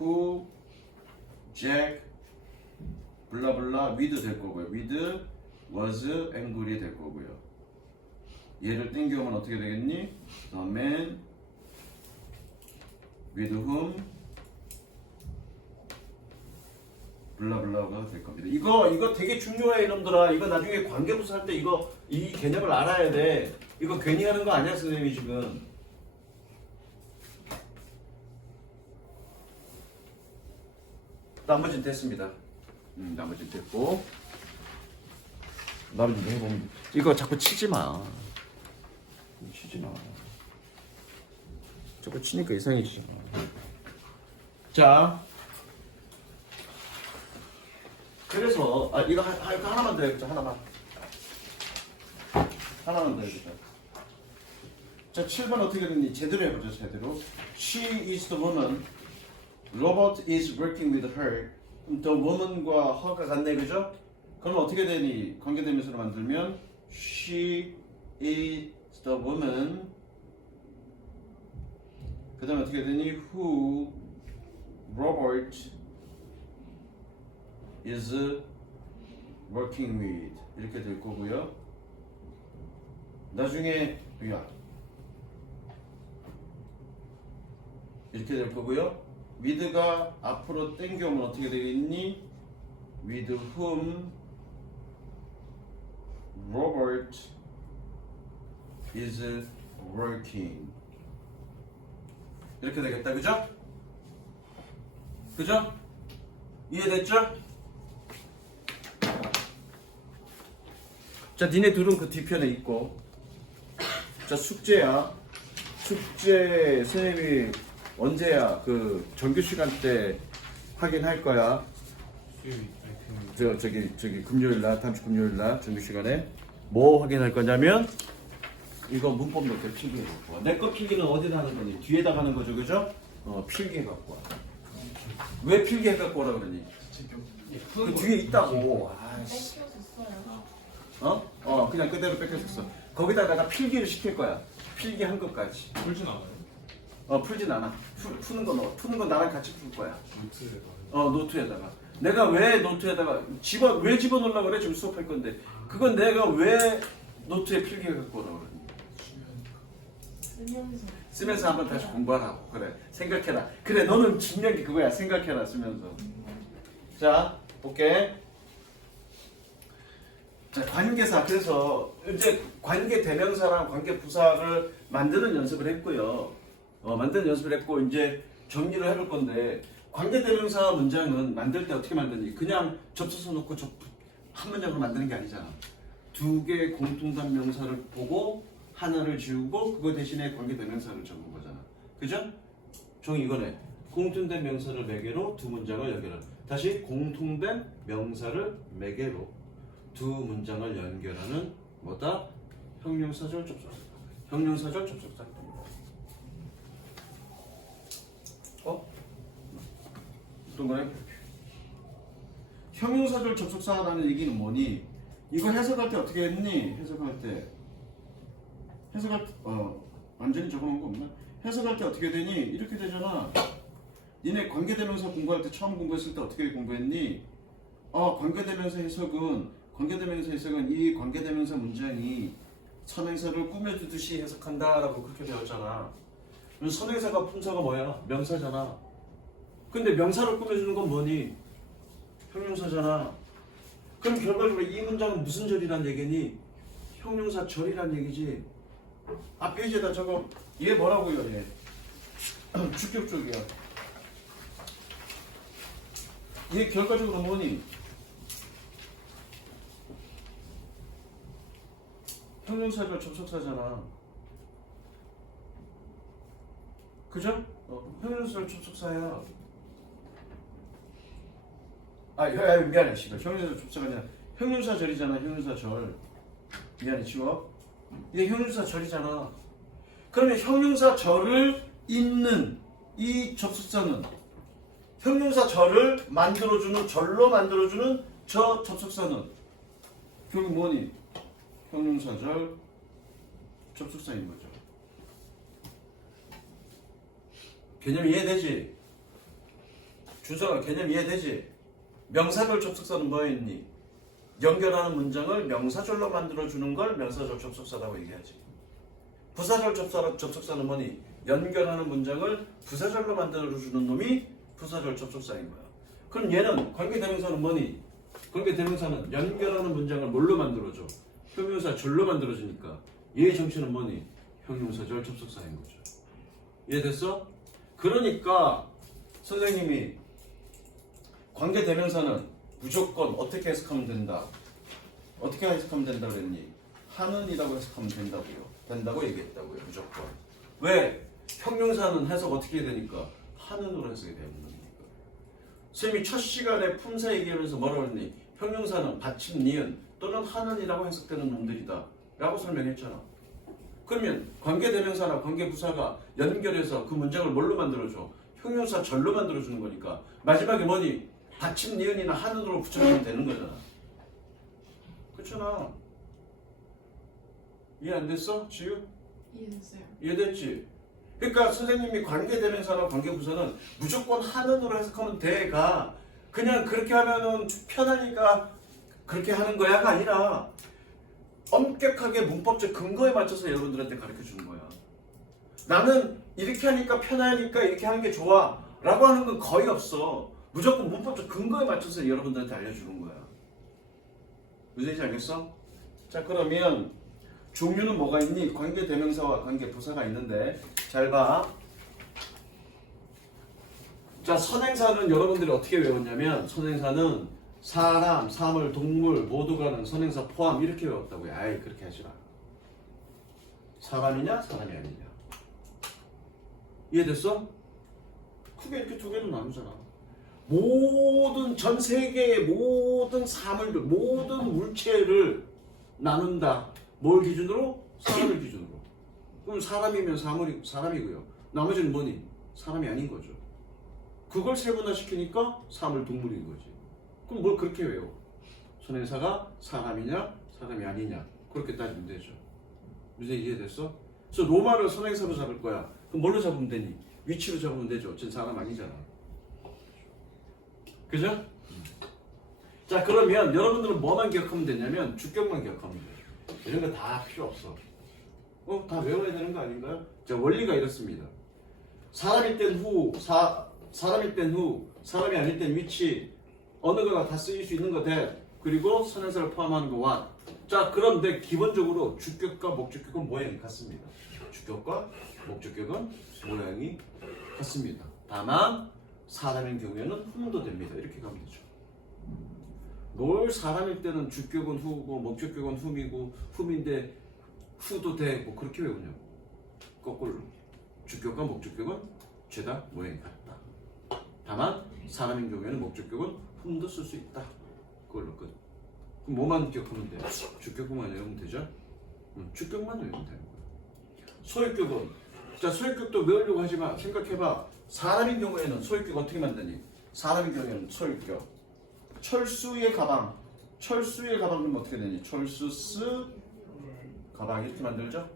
who Jack 블라블라 with 될 거고요. with was angry 될 거고요. 얘를 땡겨오면 어떻게 되겠니? The man with whom 블라블라가 될 겁니다. 이거 되게 중요해, 이놈들아. 이거 나중에 관계부사 할 때 이 개념을 알아야 돼. 이거 괜히 하는 거 아니야, 선생님이 지금. 나머지는 됐습니다. 나머지는 됐고. 나를 좀 해보면 이거 자꾸 치지 마. 치지 마. 자꾸 치니까 이상해지지. 자, 그래서 이거 하나만 더 해보자. 하나만 더 해보자. 자, 7번 어떻게 됐니? 제대로 해보자. 제대로. She is the woman. Robert is working with her. 그럼 the woman과 her가 같네, 그죠? 그럼 어떻게 되니? 관계대명사로 만들면 she is the woman. 그 다음에 어떻게 되니? Who Robert is working with. 이렇게 될 거고요. 나중에 이렇게 될 거고요. with가 앞으로 땡겨오면 어떻게 되겠니? with whom Robert is working. 이렇게 되겠다, 그죠? 그죠? 이해됐죠? 자, 니네 둘은 그 뒤편에 있고. 자, 숙제야. 숙제 선생님이 언제야? 그 정규 시간 때 확인할 거야. 저기 금요일 날, 다음 주 금요일 날 정규 시간에 뭐 확인할 거냐면 이거 문법 몇 개 필기해 갖고 와. 내 거 필기는 어디다 하는 거니? 뒤에다 하는 거죠, 그죠? 필기해 갖고 와. 왜 필기해 갖고 오라 그러니? 그 뒤에 있다고. 아이씨. 뺏겨졌어요. 그냥 그대로 뺏겨졌어. 거기다 내가 필기를 시킬 거야. 필기한 것까지. 풀진 않아요? 풀진 않아. 푸는 건 나랑 같이 풀 거야. 노트에다가. 노트에다가. 내가 왜 노트에다가 왜 집어넣으려고 그래? 지금 수업할 건데. 그건 내가 왜 노트에 필기해 갖고 오라 그러니? 쓰면서 한번 다시 공부하라고. 그래. 생각해라. 그래, 너는 중요한 게 그거야. 생각해라, 쓰면서. 자, 볼게. 자, 관계사. 그래서 이제 관계 대명사랑 관계 부사를 만드는 연습을 했고요. 만드는 연습을 했고 이제 정리를 해볼 건데 관계 대명사 문장은 만들 때 어떻게 만드니? 그냥 접속사 놓고 한 문장으로 만드는 게 아니잖아. 두 개의 공통단 명사를 보고 하나를 지우고 그거 대신에 관계 대명사를 적은 거잖아. 그죠? 종이 이거네. 공통된 명사를 매개로 두 문장을 연결하는. 다시 공통된 명사를 매개로 두 문장을 연결하는 뭐다? 형용사절 접속사. 형용사절 접속사. 어떤 거래? 형용사절 접속사라는 얘기는 뭐니? 이거 해석할 때 어떻게 했니? 완전히 적어놓은 거 없나? 해석할 때 어떻게 되니? 이렇게 되잖아. 니네 관계대명사 공부할 때 처음 공부했을 때 어떻게 공부했니? 관계대명사 해석은 이 관계대명사 문장이 선행사를 꾸며주듯이 해석한다라고 그렇게 배웠잖아. 선행사가 품사가 뭐야? 명사잖아. 근데 명사를 꾸며주는 건 뭐니? 형용사잖아. 그럼 결과적으로 이 문장은 무슨 절이란 얘기니? 형용사 절이란 얘기지. 페이지에다 적어. 얘 뭐라고요, 얘? 주격적이야. 얘 결과적으로 뭐니? 형용사절 접속사잖아. 그죠? 형용사절 접속사야. 미안해, 씨발. 형용사절 접속사가 아니라 형용사절이잖아. 형용사절. 미안해, 치워. 이게 형용사절이잖아. 그러면 형용사절을 잇는 이 접속사는 형용사절을 만들어주는, 절로 만들어주는 저 접속사는 결국 뭐니? 형용사절 접속사인 거죠. 개념 이해되지? 준서가 개념 이해되지? 명사절 접속사는 뭐였니? 연결하는 문장을 명사절로 만들어주는 걸 명사절 접속사라고 얘기하지. 부사절 접속사는 뭐니? 연결하는 문장을 부사절로 만들어주는 놈이 부사절 접속사인 거야. 그럼 얘는 관계대명사는 뭐니? 관계대명사는 연결하는 문장을 뭘로 만들어줘? 형용사절로 만들어주니까 얘의 정체는 뭐니? 형용사절 접속사인 거죠. 이해됐어? 그러니까 선생님이 관계대명사는 무조건 어떻게 해석하면 된다? 어떻게 해석하면 된다고 그랬니? 하는이라고 해석하면 된다고요. 된다고 얘기했다고요. 무조건. 왜? 형용사는 해석 어떻게 해야 되니까? 하는으로 해석이 되는 거니까. 선생님이 첫 시간에 품사 얘기하면서 뭐라고 했니? 형용사는 받침, 니은 또는 하는이라고 해석되는 놈들이다 라고 설명했잖아. 그러면 관계대명사나 관계부사가 연결해서 그 문장을 뭘로 만들어줘? 형용사 절로 만들어주는 거니까 마지막에 뭐니? 받침, 니은이나 하는으로 붙여주면 되는 거잖아. 그렇잖아. 이해 안 됐어? 지우? 이해했어요. 이해됐지? 그러니까 선생님이 관계대명사나 관계부사는 무조건 하는으로 해석하면 돼가 그냥 그렇게 하면은 편하니까 그렇게 하는 거야가 아니라 엄격하게 문법적 근거에 맞춰서 여러분들한테 가르쳐 주는 거야. 나는 이렇게 하니까 편하니까 이렇게 하는 게 좋아 라고 하는 건 거의 없어. 무조건 문법적 근거에 맞춰서 여러분들한테 알려주는 거야. 무슨 알겠어? 자, 그러면 종류는 뭐가 있니? 관계대명사와 관계부사가 있는데 잘 봐. 자, 선행사는 여러분들이 어떻게 외웠냐면 선행사는 사람, 사물, 동물 모두가는 선행사 포함 이렇게 외웠다고요. 아이 그렇게 하지 마. 사람이냐 사람이 아니냐. 이해됐어? 크게 이렇게 두 개로 나누잖아. 모든 전 세계의 모든 사물들, 모든 물체를 나눈다. 뭘 기준으로? 사람을 기준으로. 그럼 사람이면 사람이고요. 나머지는 뭐니? 사람이 아닌 거죠. 그걸 세분화시키니까 사물, 동물인 거지. 그럼 뭘 그렇게 외워? 선행사가 사람이냐, 사람이 아니냐. 그렇게 따지면 되죠. 이제 이해됐어? 그래서 로마를 선행사로 잡을 거야. 그럼 뭘로 잡으면 되니? 위치로 잡으면 되죠. 전 사람 아니잖아. 그죠? 자, 그러면 여러분들은 뭐만 기억하면 되냐면 주격만 기억하면 돼요. 이런 거 다 필요 없어. 다 외워야 되는 거 아닌가요? 자, 원리가 이렇습니다. 사람일 땐 후, 사람일 땐 후, 사람이 아닐 땐 위치, 어느 거가 다 쓰일 수 있는 거 대, 그리고 선행사를 포함하는 거 what. 자, 그런데 기본적으로 주격과 목적격은 모양이 같습니다. 주격과 목적격은 모양이 같습니다. 다만 사람인 경우에는 흠도 됩니다. 이렇게 가면 되죠. 뭘 사람일 때는 주격은 후고 목적격은 흠이고 흠인데 후도 되고 그렇게 외우냐고. 거꾸로 주격과 목적격은 죄다 모양이 같다. 다만 사람인 경우에는 목적격은 흠도 쓸 수 있다. 그걸로 끝. 그럼 뭐만 기억하면 돼? 주격만 외우면 되죠? 주격만 외우면 되는 거야. 소유격은 자, 소유격도 외우려고 하지 마. 생각해봐. 사람인 경우에는 소유격 어떻게 만드니? 사람인 경우에는 소유격. 철수의 가방. 철수의 가방 그럼 어떻게 되니? 철수스 가방 이렇게 만들죠?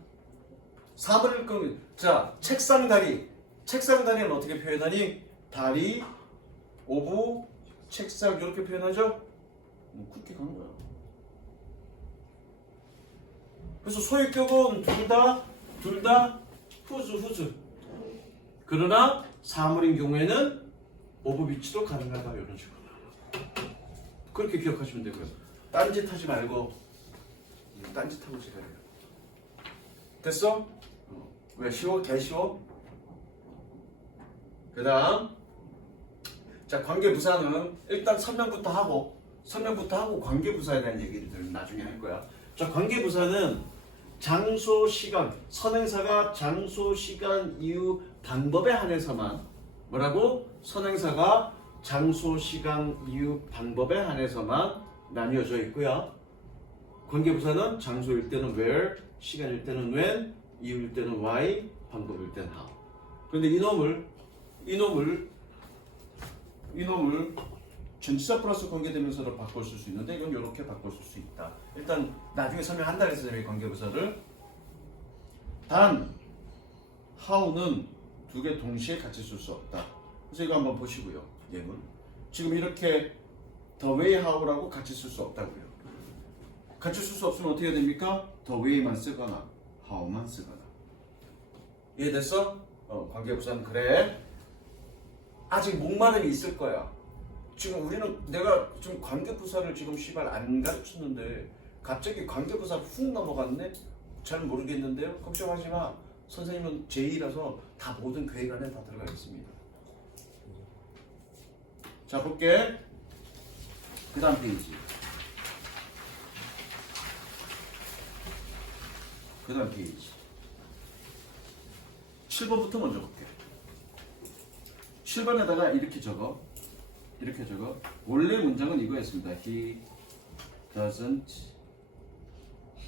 사물일 거면 자, 책상 다리. 책상 다리는 어떻게 표현하니? 다리, 오브, 책상 이렇게 표현하죠? 그렇게 가는 거야. 그래서 소유격은 둘 다 후즈. 그러나 사물인 경우에는 오브 위치도 가능하다 이런 식으로. 그렇게 기억하시면 되고요. 딴짓하지 말고 딴짓하고 지내요. 됐어? 왜 쉬워? 개 쉬워? 그 다음 자, 관계부사는 일단 설명부터 하고 관계부사에 대한 얘기를 나중에 할 거야. 자, 관계부사는 장소, 시간, 선행사가 장소, 시간, 이유, 방법에 한해서만 뭐라고? 선행사가 장소, 시간, 이유, 방법에 한해서만 나뉘어져 있고요. 관계부사는 장소일 때는 where, 시간일 때는 when, 이유일 때는 why, 방법일 때는 how. 그런데 이놈을 전치사 플러스 관계대명사로 바꿔 쓸 수 있는데 이건 이렇게 바꿔 쓸 수 있다. 일단 나중에 설명한다 그래서 관계부사를. 단 how는 두 개 동시에 같이 쓸 수 없다. 그래서 이거 한번 보시고요. 예문. 지금 이렇게 the way how라고 같이 쓸 수 없다고요. 같이 쓸 수 없으면 어떻게 됩니까? the way만 쓰거나 how만 쓰거나. 이해됐어? 관계부사는 그래. 아직 목마름이 있을 거야. 지금 내가 지금 관계부사를 지금 시발 안 가르쳤는데 갑자기 관계부사 훅 넘어갔네? 잘 모르겠는데요? 걱정하지 마. 선생님은 제2라서 다 모든 계획 안에 다 들어가 있습니다. 자, 볼게. 그 다음 페이지. 그 다음 페이지 7번부터 먼저 볼게. 7번에다가 이렇게 적어. 원래 문장은 이거였습니다. He doesn't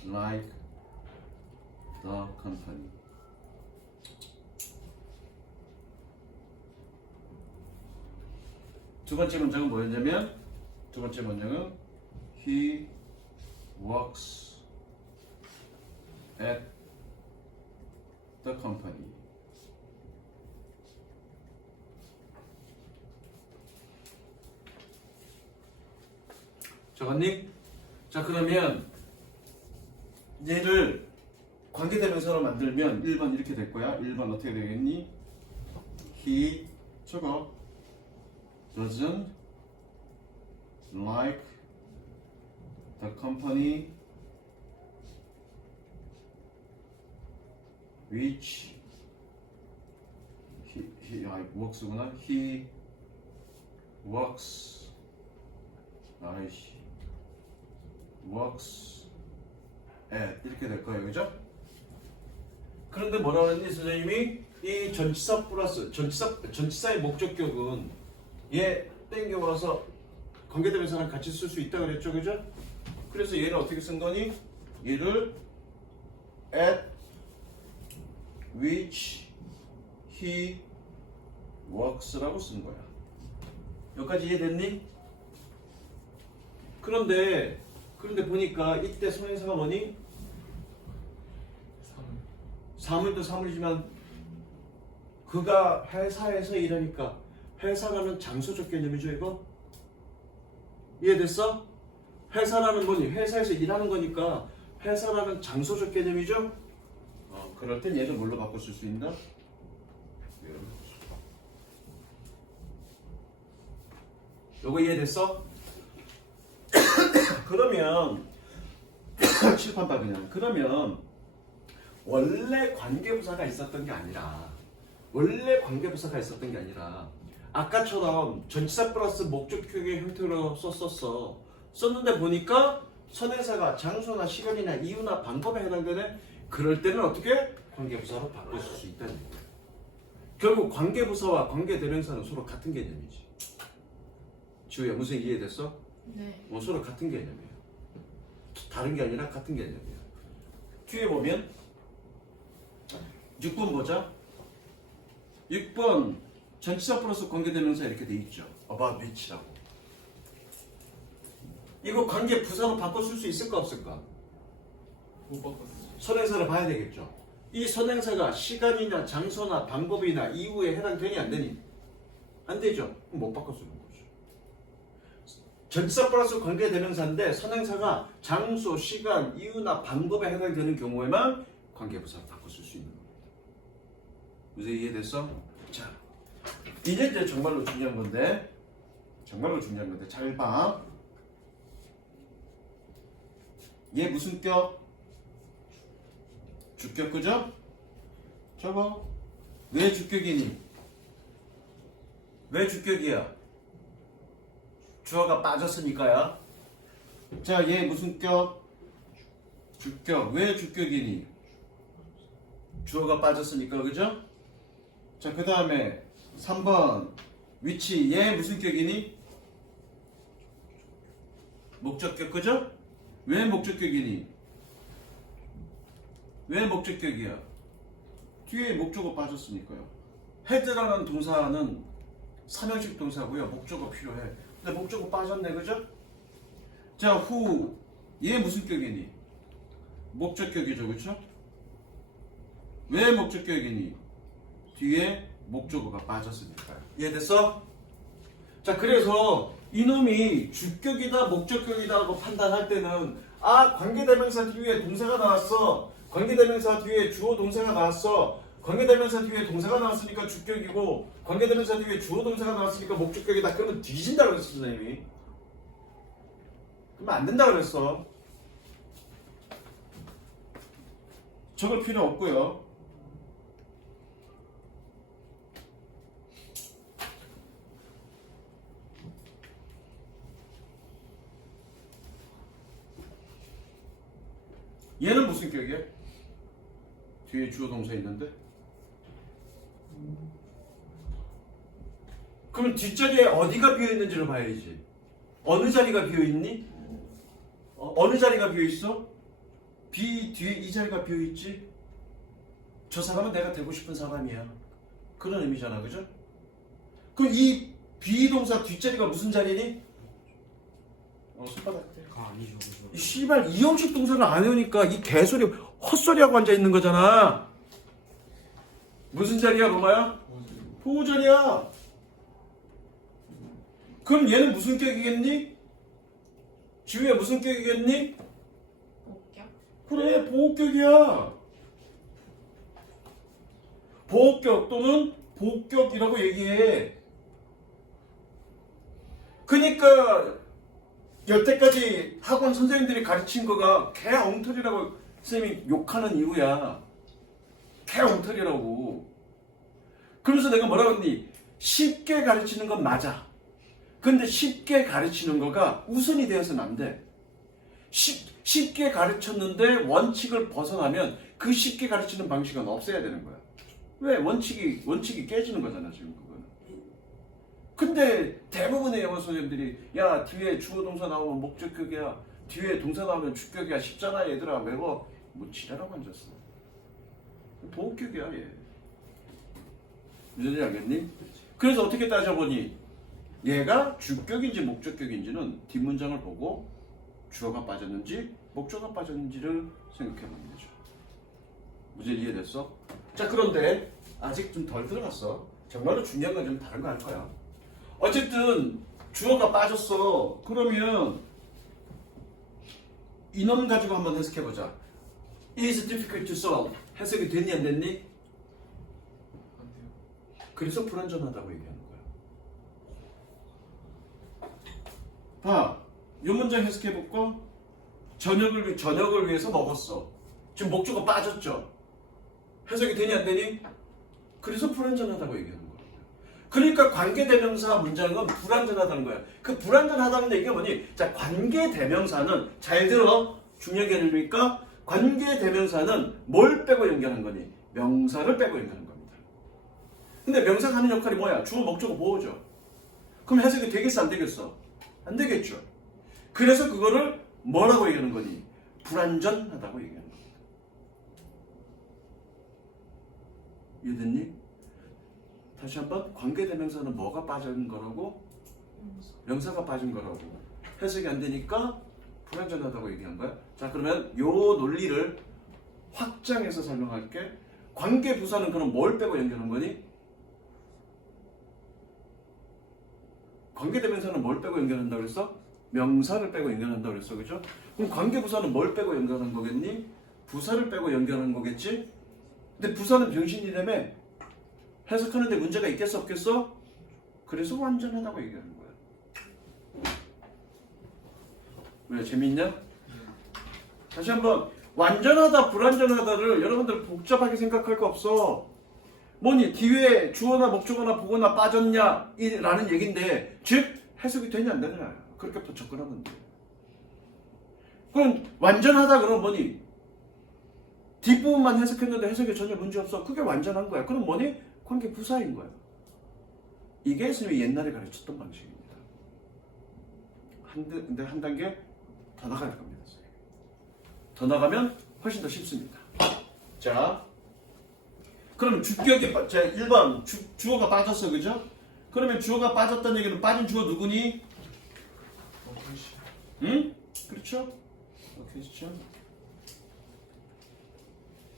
like the company. 두 번째 문장은 뭐였냐면 He works at the company. 적었니? 자, 그러면 얘를 관계대명사로 만들면 1번 이렇게 될 거야. 1번 어떻게 되겠니? He 적어 doesn't like the company which works구나. He works works at 이렇게 될 거예요. 그죠? 그런데 뭐라고 했니 선생님이? 이 전치사 플러스 전치사의 목적격은 얘 땡겨와서 관계대명사랑 같이 쓸 수 있다 그랬죠. 그죠? 그래서 얘를 어떻게 쓴 거니? 얘를 at which he works라고 쓴 거야. 여기까지 이해됐니? 그런데 보니까 이때 선행사가 뭐니? 사물도 사물이지만 그가 회사에서 일하니까 회사라는 장소적 개념이죠. 이거 이해됐어? 회사라는 뭐니? 회사에서 일하는 거니까 회사라는 장소적 개념이죠. 그럴 땐 얘를 뭘로 바꿔 쓸 수 있나? 요거 이해됐어? 그러면 칠판다 그냥. 그러면 원래 관계부사가 있었던 게 아니라 아까처럼 전치사 플러스 목적격의 형태로 썼는데 보니까 선행사가 장소나 시간이나 이유나 방법에 해당되네. 그럴 때는 어떻게? 관계부사로 바꿔 쓸 수 있다는 거예요. 결국 관계부사와 관계대명사는 서로 같은 개념이지. 지우야 무슨 이해됐어? 네. 서로 같은 개념이에요. 다른 게 아니라 같은 개념이에요. 뒤에 보면 6번 보자. 6번 전치사 플러스 관계대명사 이렇게 돼 있죠. about which라고. 이거 관계 부사로 바꿔 쓸 수 있을까 없을까? 못 바꿨어. 선행사를 봐야 되겠죠. 이 선행사가 시간이나 장소나 방법이나 이유에 해당되니 안 되니? 안 되죠. 그럼 못 바꿔 쓰는 거죠. 전치사 플러스 관계대명사인데 선행사가 장소, 시간, 이유나 방법에 해당되는 경우에만 관계부사로 바꿔 쓸 수 있는 겁니다. 무슨 이해됐어? 자, 이제 정말로 중요한 건데 잘 봐. 얘 무슨 격? 주격. 그죠? 저거 왜 주격이니? 왜 주격이야? 주어가 빠졌으니까야. 자, 얘 무슨 격? 주격. 왜 주격이니? 주어가 빠졌으니까. 그죠? 자, 그 다음에 3번 위치. 얘 무슨 격이니? 목적격. 그죠? 왜 목적격이니? 왜 목적격이야? 뒤에 목적어 빠졌으니까요. 헤드라는 동사는 삼형식 동사고요. 목적어 필요해. 근데 목적어 빠졌네. 그죠? 자, 후. 얘 무슨 격이니? 목적격이죠. 그죠? 왜 목적격이니? 뒤에 목적어가 빠졌으니까요. 이해됐어? 자, 그래서 이놈이 주격이다 목적격이다 하고 판단할 때는 관계대명사 뒤에 동사가 나왔어. 관계대명사 뒤에 주어 동사가 나왔어. 관계대명사 뒤에 동사가 나왔으니까 주격이고 관계대명사 뒤에 주어 동사가 나왔으니까 목적격이다. 그러면 뒤진다고 그랬어 선생님이. 그러면 안 된다고 그랬어. 적을 필요 없고요. 얘는 무슨 격이야? 뒤에 주어 동사 있는데? 그럼 뒷자리에 어디가 비어있는지를 봐야지. 어느 자리가 비어있니? 어느 자리가 비어있어? B 뒤에 이 자리가 비어있지? 저 사람은 내가 되고 싶은 사람이야. 그런 의미잖아, 그죠? 그럼 이 비동사 뒷자리가 무슨 자리니? 손바닥 대. 가 아니죠. 그거. 이 씨발 이형식 동사를 안 외우니까 이 개소리 헛소리하고 앉아 있는 거잖아. 무슨 자리야, 로마야? 보호 자리야. 그럼 얘는 무슨 격이겠니? 지우야 무슨 격이겠니? 복격. 그래, 보호격이야. 보호격 또는 복격이라고 얘기해. 그러니까 여태까지 학원 선생님들이 가르친 거가 개 엉터리라고 선생님이 욕하는 이유야. 개 엉터리라고. 그러면서 내가 뭐라고 했니? 쉽게 가르치는 건 맞아. 근데 쉽게 가르치는 거가 우선이 되어서는 안 돼. 쉽게 가르쳤는데 원칙을 벗어나면 그 쉽게 가르치는 방식은 없애야 되는 거야. 왜? 원칙이 깨지는 거잖아, 지금 그거는. 근데 대부분의 영어 선생님들이 야, 뒤에 주어 동사 나오면 목적격이야. 뒤에 동사 나오면 주격이야. 쉽잖아, 얘들아. 외워. 뭐 지랄하고 앉았어. 보호격이야, 얘. 무슨 지 알겠니? 그래서 어떻게 따져보니 얘가 주격인지 목적격인지는 뒷문장을 보고 주어가 빠졌는지 목적어가 빠졌는지를 생각해보는 거죠. 문제 이해됐어? 자, 그런데 아직 좀 덜 들어갔어. 정말로 중요한 건 좀 다른 거 할 거야. 어쨌든 주어가 빠졌어. 그러면 이놈 가지고 한번 해석해보자. It is difficult to solve. 해석이 됐니 안 됐니? 안 돼요. 그래서 불완전하다고 얘기하는 거야. 봐, 이 문장 해석해볼까? 저녁을 위해서 먹었어. 지금 목적어 빠졌죠? 해석이 되니 안 되니? 그래서 불완전하다고 얘기하는 거야. 그러니까 관계대명사 문장은 불완전하다는 거야. 그 불완전하다는 얘기가 뭐니? 자, 관계대명사는 잘 들어. 중요한 게 아니니까 관계대명사는 뭘 빼고 연결한 거니? 명사를 빼고 연결한 겁니다. 근데 명사가 하는 역할이 뭐야? 주어, 목적어, 보호죠. 그럼 해석이 되겠어, 안 되겠어? 안 되겠죠. 그래서 그거를 뭐라고 얘기하는 거니? 불완전하다고 얘기하는 겁니다. 이해됐니? 다시 한번 관계대명사는 뭐가 빠진 거라고? 명사가 빠진 거라고. 해석이 안 되니까 불완전하다고 얘기한 거야. 자, 그러면 요 논리를 확장해서 설명할게. 관계부사는 그럼 뭘 빼고 연결한 거니? 관계대명사는 뭘 빼고 연결한다고 그랬어? 명사를 빼고 연결한다고 그랬어, 그죠? 그럼 관계부사는 뭘 빼고 연결한 거겠니? 부사를 빼고 연결한 거겠지? 근데 부사는 병신이라며 해석하는데 문제가 있겠어, 없겠어? 그래서 완전하다고 얘기하는 거야. 왜? 재밌냐? 다시 한번 완전하다, 불완전하다를 여러분들 복잡하게 생각할 거 없어. 뭐니? 뒤에 주어나 목적어나 보거나 빠졌냐? 라는 얘기인데 즉 해석이 되냐 안 되냐 그렇게 접근하면 돼. 그럼 완전하다 그러면 뭐니? 뒷부분만 해석했는데 해석에 전혀 문제 없어. 그게 완전한 거야. 그럼 뭐니? 관계 부사인 거야. 이게 선생님이 옛날에 가르쳤던 방식입니다. 근데 한 단계 더 나갈 겁니다. 더 나가면 훨씬 더 쉽습니다. 자, 그럼 주격이 자 1번 주어가 빠졌어, 그죠? 그러면 주어가 빠졌다는 얘기는 빠진 주어 누구니? 응? 그렇죠? 그렇죠.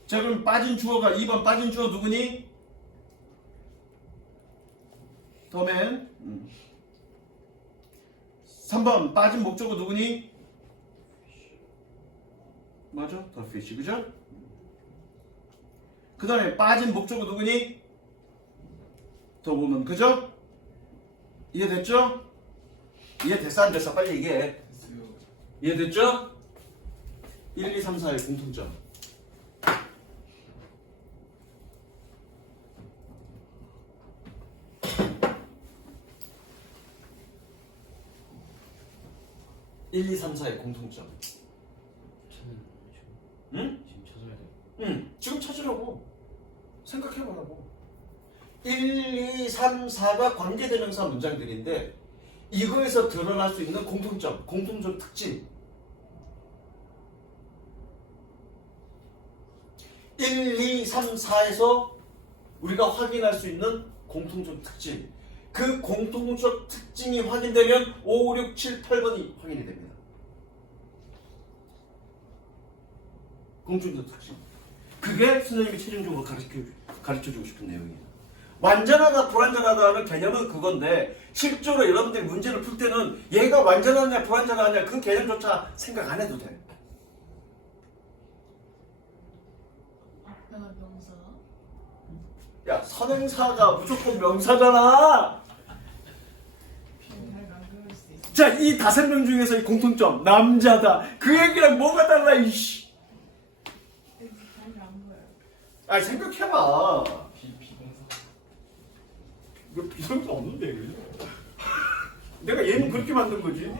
자, 그럼 빠진 주어가 2번 빠진 주어 누구니? 더맨. 3번 빠진 목적어 누구니? 맞아? 더 피쉬, 그죠? 그 다음에 빠진 목적어 누구니? 더 보면, 그죠? 이해됐죠? 이해됐어 안 됐어? 빨리 얘기해. 됐어요. 이해됐죠? 1, 2, 3, 4의 공통점. (1, 2, 3, 4의 공통점). 찾는 지금 응? 지금 찾아야 돼. 응. 지금 찾으라고. 생각해보라고. 1, 2, 3, 4가 관계대명사 문장들인데 이거에서 드러날 수 있는 공통점 특징. 1, 2, 3, 4에서 우리가 확인할 수 있는 공통적 특징. 그 공통적 특징이 확인되면 5, 6, 7, 8번이 확인이 됩니다. 공통적 특징. 그게 선생님이 최종적으로 가르쳐주고 싶은 내용이에요. 완전하다, 불완전하다는 개념은 그건데 실제로 여러분들이 문제를 풀 때는 얘가 완전하냐, 불완전하냐 그 개념조차 생각 안 해도 돼. 앞에가 명사. 야, 선행사가 무조건 명사잖아. 잘 만들 수 있어. 자, 이 5명 중에서 이 공통점 남자다. 그 얘기랑 뭐가 달라 이씨. 잘안 보여요. 아니 생각해봐. 비공사. 이거 비성사 없는데 이거. 내가 얘는 그렇게 만든 거지.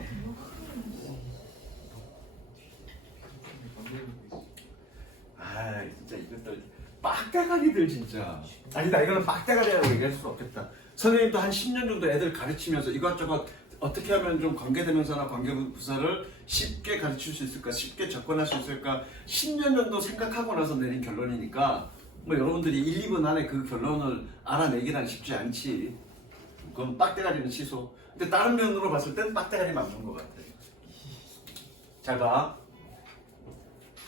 아, 진짜 이것들 빡대가리들 진짜. 아니다, 이거는 빡대가리라고 얘기할 수 없겠다. 선생님도 한 10년 정도 애들 가르치면서 이것저것 어떻게 하면 좀 관계대명사나 관계부사를 쉽게 가르칠 수 있을까, 쉽게 접근할 수 있을까 10년 정도 생각하고 나서 내린 결론이니까 뭐 여러분들이 1, 2분 안에 그 결론을 알아내기란 쉽지 않지. 그건 빡대가리는 취소. 근데 다른 면으로 봤을 땐 빡대가리 맞는 것 같아. 잘 봐.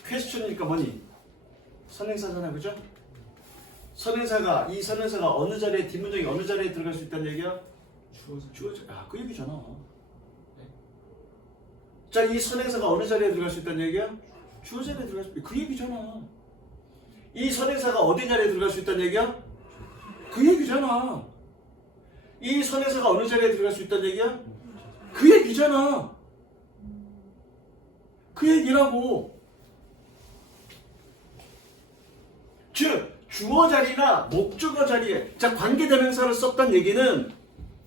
퀘스천이니까 뭐니? 선행사잖아, 그죠? 선행사가, 이 선행사가 어느 자리에, 뒷문장이 어느 자리에 들어갈 수 있다는 얘기야? 주어져. 아, 그 얘기잖아. 자, 이 선행사가 어느 자리에 들어갈 수 있다는 얘기야? 주어 자리에 들어갈 수 있다. 그 얘기잖아. 이 선행사가 어디 자리에 들어갈 수 있다는 얘기야? 그 얘기잖아. 이 선행사가 어느 자리에 들어갈 수 있다는 얘기야? 그 얘기잖아. 그 얘기라고. 즉, 주어 자리나 목적어 자리에, 자, 관계대명사를 썼단 얘기는,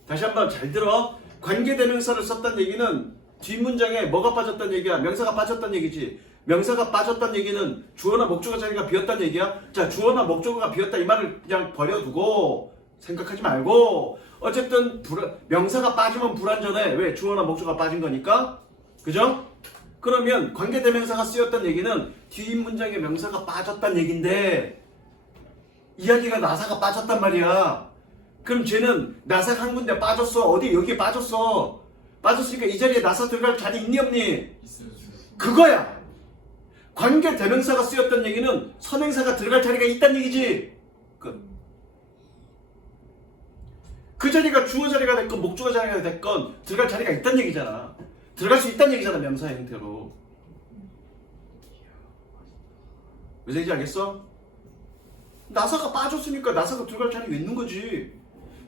다시 한번 잘 들어. 관계대명사를 썼단 얘기는 뒷문장에 뭐가 빠졌단 얘기야? 명사가 빠졌단 얘기지. 명사가 빠졌단 얘기는 주어나 목적어 자리가 비었단 얘기야. 자, 주어나 목적어가 비었다 이 말을 그냥 버려두고 생각하지 말고, 어쨌든 명사가 빠지면 불완전해. 왜? 주어나 목적어가 빠진 거니까. 그죠? 그러면 관계대명사가 쓰였단 얘기는 뒷문장에 명사가 빠졌단 얘긴데 이야기가 나사가 빠졌단 말이야. 그럼 쟤는 나사가 한 군데 빠졌어. 어디? 여기에 빠졌어. 빠졌으니까 이 자리에 나사 들어갈 자리 있니 없니? 있어요. 그거야. 관계대명사가 쓰였던 얘기는 선행사가 들어갈 자리가 있다는 얘기지. 그 자리가 주어 자리가 됐건 목적어 자리가 됐건 들어갈 자리가 있다는 얘기잖아. 들어갈 수 있다는 얘기잖아, 명사 형태로. 무슨 얘기인지 알겠어? 나사가 빠졌으니까 나사가 들어갈 자리가 있는 거지.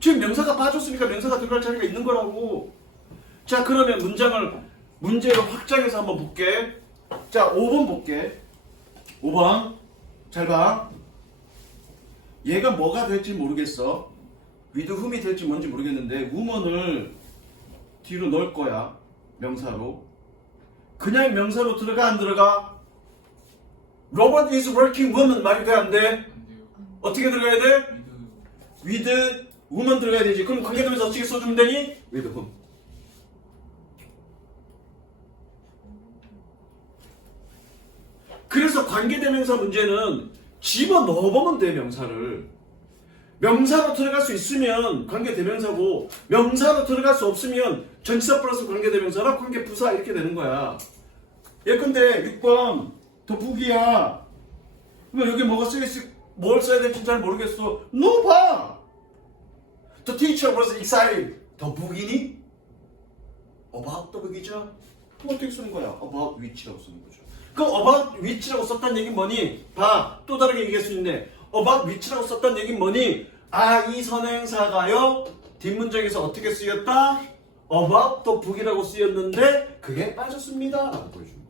지금 명사가 빠졌으니까 명사가 들어갈 자리가 있는 거라고. 자, 그러면 문제를 확장해서 한번 볼게. 자, 5번 볼게. 5번. 잘 봐. 얘가 뭐가 될지 모르겠어. with whom이 될지 뭔지 모르겠는데 woman을 뒤로 넣을 거야. 명사로. 그냥 명사로 들어가 안 들어가? Robert is working woman 말이 돼 안 돼? 안 돼요. 어떻게 들어가야 돼? 미드. with woman 들어가야 되지. 그럼 관계대명사 어떻게 써주면 되니? with whom. 그래서 관계대명사 문제는 집어넣어보면 돼, 명사를. 명사로 들어갈 수 있으면 관계대명사고, 명사로 들어갈 수 없으면 전치사 플러스 관계대명사나 관계부사 이렇게 되는 거야. 예컨대 6번 더 북이야. 그럼 여기 뭐가 쓰여있을, 뭘 써야 될지 잘 모르겠어. 너 봐. The teacher was excited. 더 북이니? About the 북이죠? 그럼 어떻게 쓰는 거야? About which라고 쓰는 거죠. 그럼 about which라고 썼단 얘기는 뭐니? 봐. 또 다르게 얘기할 수 있네. about which라고 썼단 얘기는 뭐니? 아, 이 선행사가요 뒷문장에서 어떻게 쓰였다? about the book이라고 쓰였는데 그게 빠졌습니다 라고 보여줍니다.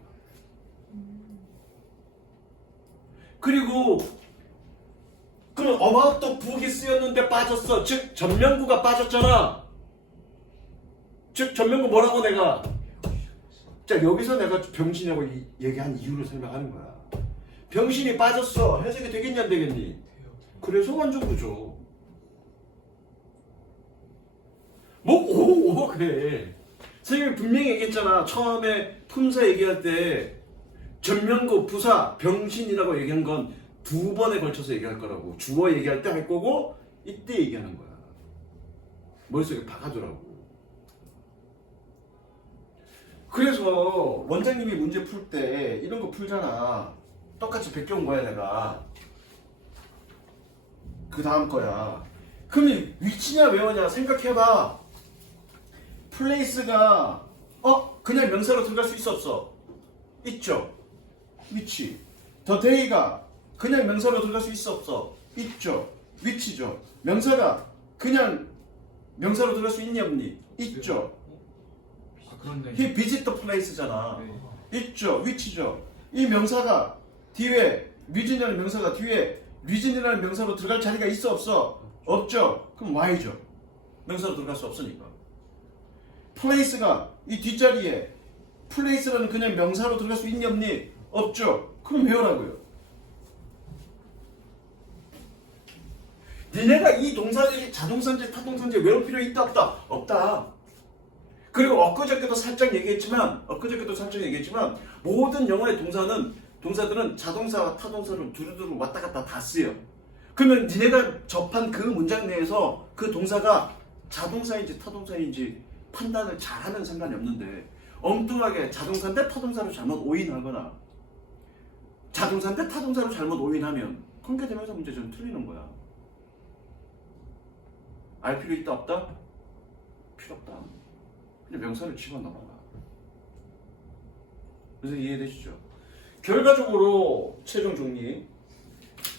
그리고 그럼 about the book이 쓰였는데 빠졌어. 즉 전면구가 빠졌잖아. 즉 전면구 뭐라고 내가? 자, 여기서 내가 병신이라고 얘기한 이유를 설명하는 거야. 병신이 빠졌어. 해석이 되겠냐 안 되겠니? 그래서 완전구조. 오 그래. 선생님이 분명히 얘기했잖아. 처음에 품사 얘기할 때 전면구, 부사, 병신이라고 얘기한 건 2번에 걸쳐서 얘기할 거라고. 주어 얘기할 때 할 거고 이때 얘기하는 거야. 머릿속에 박아두라고. 그래서 원장님이 문제 풀 때 이런 거 풀잖아. 똑같이 베껴온 거야 내가. 그 다음 거야. 그럼 위치냐 외워냐 생각해봐. 플레이스가 그냥 명사로 들어갈 수 있어 없어? 있죠. 위치. 더 데이가 그냥 명사로 들어갈 수 있어 없어? 있죠. 위치죠. 명사가 그냥 명사로 들어갈 수 있니 없니? 있죠. 그런데 He visit the place잖아. 네. 있죠. 위치죠. 이 명사가 뒤에 reason이라는 명사가 뒤에 reason이라는 명사로 들어갈 자리가 있어 없어? 없죠. 그럼 why죠. 명사로 들어갈 수 없으니까. place가 이 뒷자리에 place라는 그냥 명사로 들어갈 수 있니 없니? 없죠. 그럼 외우라고요. 니네가 이 동사들이 자동사인지 타동사인지 외울 필요 있다 없다? 없다. 그리고 엊그저께도 살짝 얘기했지만 모든 영어의 동사들은 자동사와 타동사를 두루두루 왔다 갔다 다 쓰여. 그러면 니네가 접한 그 문장 내에서 그 동사가 자동사인지 타동사인지 판단을 잘하는 상관이 없는데 엉뚱하게 자동사인데 타동사로 잘못 오인하거나 자동사인데 타동사로 잘못 오인하면 관계대명사 문제점은 틀리는 거야. 알 필요 있다 없다? 필요 없다. 그냥 명사를 집어넣어라. 그래서 이해되시죠? 결과적으로 최종 정리.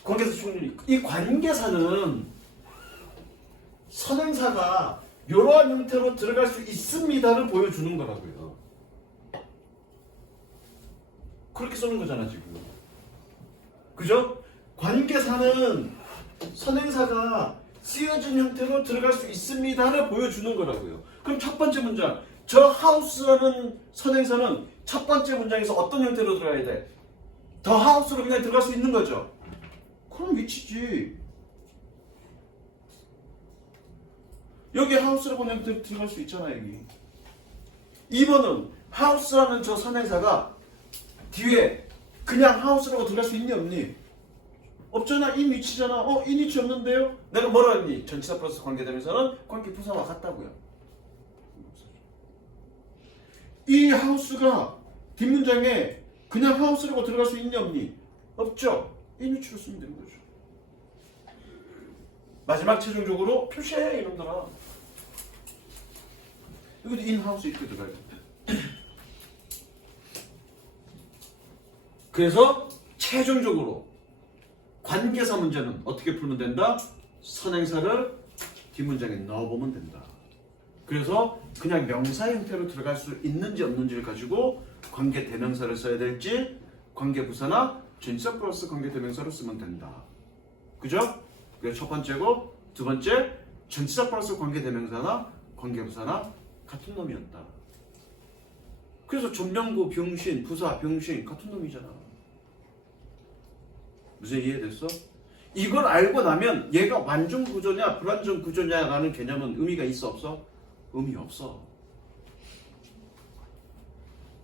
관계사 정리. 이 관계사는 선행사가 이러한 형태로 들어갈 수 있습니다를 보여주는 거라고요. 그렇게 쓰는 거잖아 지금. 그죠? 관계사는 선행사가 쓰여진 형태로 들어갈 수 있습니다를 보여주는 거라고요. 그럼 첫 번째 문장, 저 하우스라는 선행사는 첫 번째 문장에서 어떤 형태로 들어가야 돼? 더 하우스로 그냥 들어갈 수 있는 거죠. 그럼 위치지. 여기 하우스라고 그냥 들어갈 수 있잖아 여기. 2번은 하우스라는 저 선행사가 뒤에 그냥 하우스라고 들어갈 수 있니 없니? 없잖아. 인 위치잖아. 인 위치 없는데요? 내가 뭐라 했니? 전치사 플러스 관계대명사는 관계 부사와 같다고요. 이 하우스가 뒷문장에 그냥 하우스라고 들어갈 수 있니 없니? 없죠. 인 위치로 쓰면 되는 거죠. 마지막 최종적으로 표시해 이놈들아. 여기도 인 하우스 이렇게 들어가요. 그래서 최종적으로 관계사 문제는 어떻게 풀면 된다? 선행사를 뒷문장에 넣어보면 된다. 그래서 그냥 명사 형태로 들어갈 수 있는지 없는지를 가지고 관계대명사를 써야 될지 관계부사나 전치사 플러스 관계대명사로 쓰면 된다. 그죠? 그게 첫 번째고 두 번째 전치사 플러스 관계대명사나 관계부사나 같은 놈이었다. 그래서 전명구, 병신, 부사, 병신 같은 놈이잖아. 무슨 이해됐어? 이걸 알고 나면 얘가 완전 구조냐 불완전 구조냐라는 개념은 의미가 있어 없어? 의미 없어.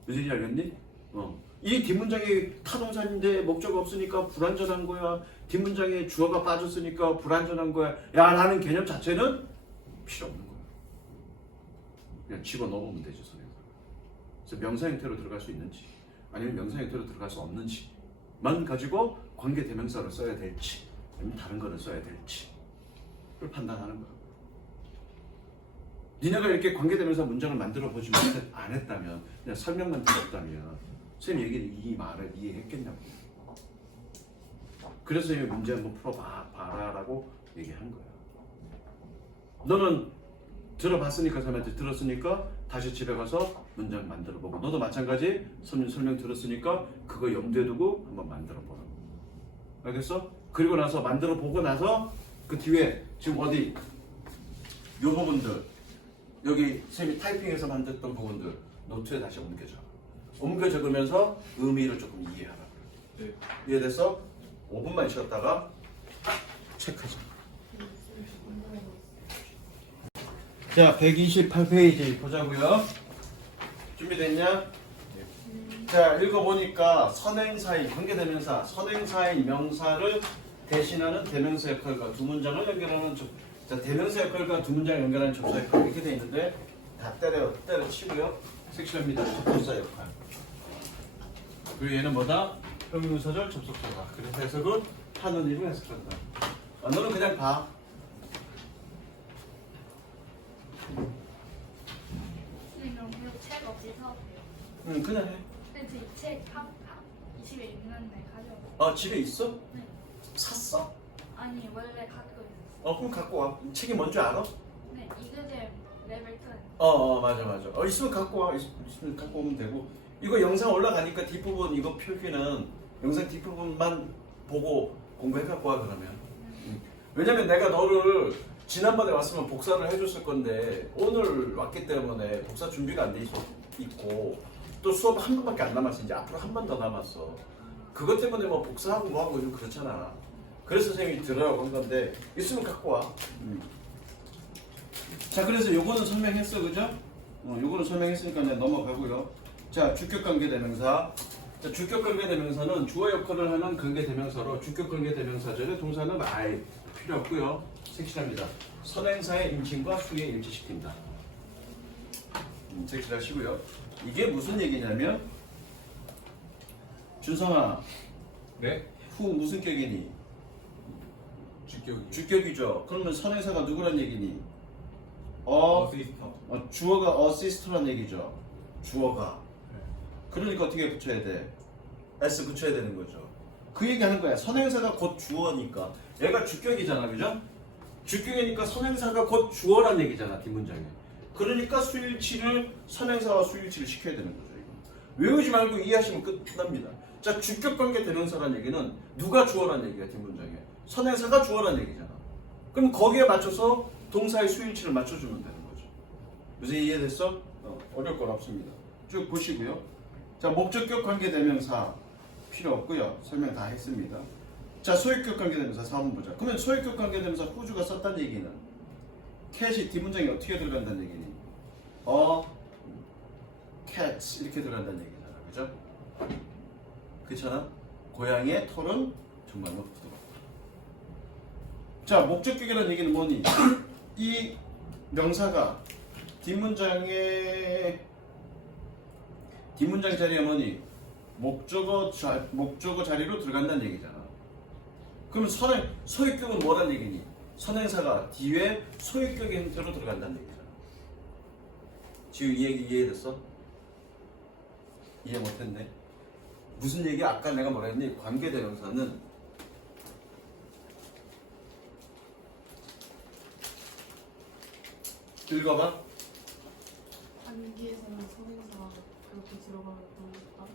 무슨 얘기 알겠니? 이 뒷문장에 타동사인데 목적 없으니까 불완전한 거야. 뒷문장에 주어가 빠졌으니까 불완전한 거야. 야 라는 개념 자체는 필요 없는 거야. 그냥 집어넣으면 되지 선생님. 그래서 명사 형태로 들어갈 수 있는지 아니면 명사 형태로 들어갈 수 없는지만 가지고 관계대명사를 써야 될지 아니면 다른 거를 써야 될지 그걸 판단하는 거야. 니네가 이렇게 관계대명사 문장을 만들어 보지 안 했다면 그냥 설명만 들었다면 선생님 얘기를 이 말을 이해했겠냐고. 그래서 선생님이 문제 한번 풀어봐라라고 얘기한 거야. 너는 들어봤으니까 선생님한테 들었으니까 다시 집에 가서 문장 만들어 보고 너도 마찬가지 설명 들었으니까 그거 염두에 두고 한번 만들어 보라고. 알겠어? 그리고 나서 만들어 보고 나서 그 뒤에 지금 어디 요 부분들 여기 선생님이 타이핑해서 만들었던 부분들 노트에 다시 옮겨 적으면서 의미를 조금 이해하라. 네. 이해됐어? 5분만 쉬었다가 체크하자. 자, 128페이지 보자고요. 준비됐냐? 자, 읽어보니까 선행사인, 관계대명사, 선행사인 명사를 대신하는 대명사 역할과 두 문장을 연결하는 자, 대명사 역할과 두 문장을 연결하는 접사 역할 이렇게 돼 있는데 다 때려치고요. 섹시합니다. 접속사 역할. 그리고 얘는 뭐다? 형용사절 접속사다. 그래서 해석은 하는 일을 해석한다. 너는 그냥 봐. 선생님 그럼 계속 책 없이 사도 돼요? 응, 그냥 해. 근데 이 집에 있는데 가져와. 집에 있어? 네. 샀어? 아니 원래 갖고 있었어. 그럼 갖고 와. 책이 뭔지 알아? 네 이그제 레벨 2. 맞아. 있으면 갖고 와. 있으면 갖고 오면 되고. 이거 영상 올라가니까 뒷부분 이거 표기는 영상 뒷부분만 보고 공부해 갖고 와 그러면. 왜냐면 내가 너를 지난번에 왔으면 복사를 해줬을 건데 오늘 왔기 때문에 복사 준비가 안 돼 있고 또 수업 한 번밖에 안 남았어. 이제 앞으로 한 번 더 남았어. 그것 때문에 뭐 복사하고 뭐하고 좀 그렇잖아. 그래서 선생님이 들으라고 한 건데 있으면 갖고 와. 자, 그래서 요거는 설명했어, 그죠? 요거는 설명했으니까 그냥 넘어가고요. 자, 주격관계대명사. 자, 주격관계대명사는 주어 역할을 하는 관계대명사로 주격관계대명사절의 동사는 아예 필요 없고요. 색칠합니다. 선행사의 임칭과 수에 일치시킨다. 색칠하시고요. 이게 무슨 얘기냐면 준성아, 네? 후 무슨 격이니? 주격이. 주격이죠. 그러면 선행사가 누구란 얘기니? 어시스터. 주어가 어시스트란 얘기죠. 주어가. 그러니까 어떻게 붙여야 돼? S 붙여야 되는 거죠. 그 얘기하는 거야. 선행사가 곧 주어니까. 얘가 주격이잖아, 그죠? 주격이니까 선행사가 곧 주어란 얘기잖아, 뒷문장에. 그러니까 수일치를 선행사와 수일치를 시켜야 되는 거죠. 이거. 외우지 말고 이해하시면 끝납니다. 자, 주격관계 대명사란 얘기는 누가 주어란 얘기야, 뒷문장에. 선행사가 주어란 얘기잖아. 그럼 거기에 맞춰서 동사의 수일치를 맞춰주면 되는 거죠. 무슨 이해됐어? 어려울 건 없습니다. 쭉 보시고요. 자, 목적격 관계대명사 필요 없고요. 설명 다 했습니다. 자, 소유격 관계대명사 4번 보자. 그러면 소유격 관계대명사 후주가 썼다는 얘기는 캣이 뒷문장에 어떻게 들어간다는 얘기니? cats 이렇게 들어간다는 얘기잖아. 그죠? 그렇잖아? 고양이의 털은 정말로 부드럽다. 자, 목적격이라는 얘기는 뭐니? 이 명사가 뒷문장 자리에 뭐니? 목적어 자리로 들어간다는 얘기잖아. 그럼 소유격은 뭐란 얘기니? 선행사가 뒤에 소유격의 형태로 들어간다는 얘기잖아. 지금 이 얘기 이해됐어? 이해 못했네. 무슨 얘기? 아까 내가 뭐라 했니? 관계대명사는 읽어봐. 관계에서는 선행사가 그렇게 들어가면 모르겠다.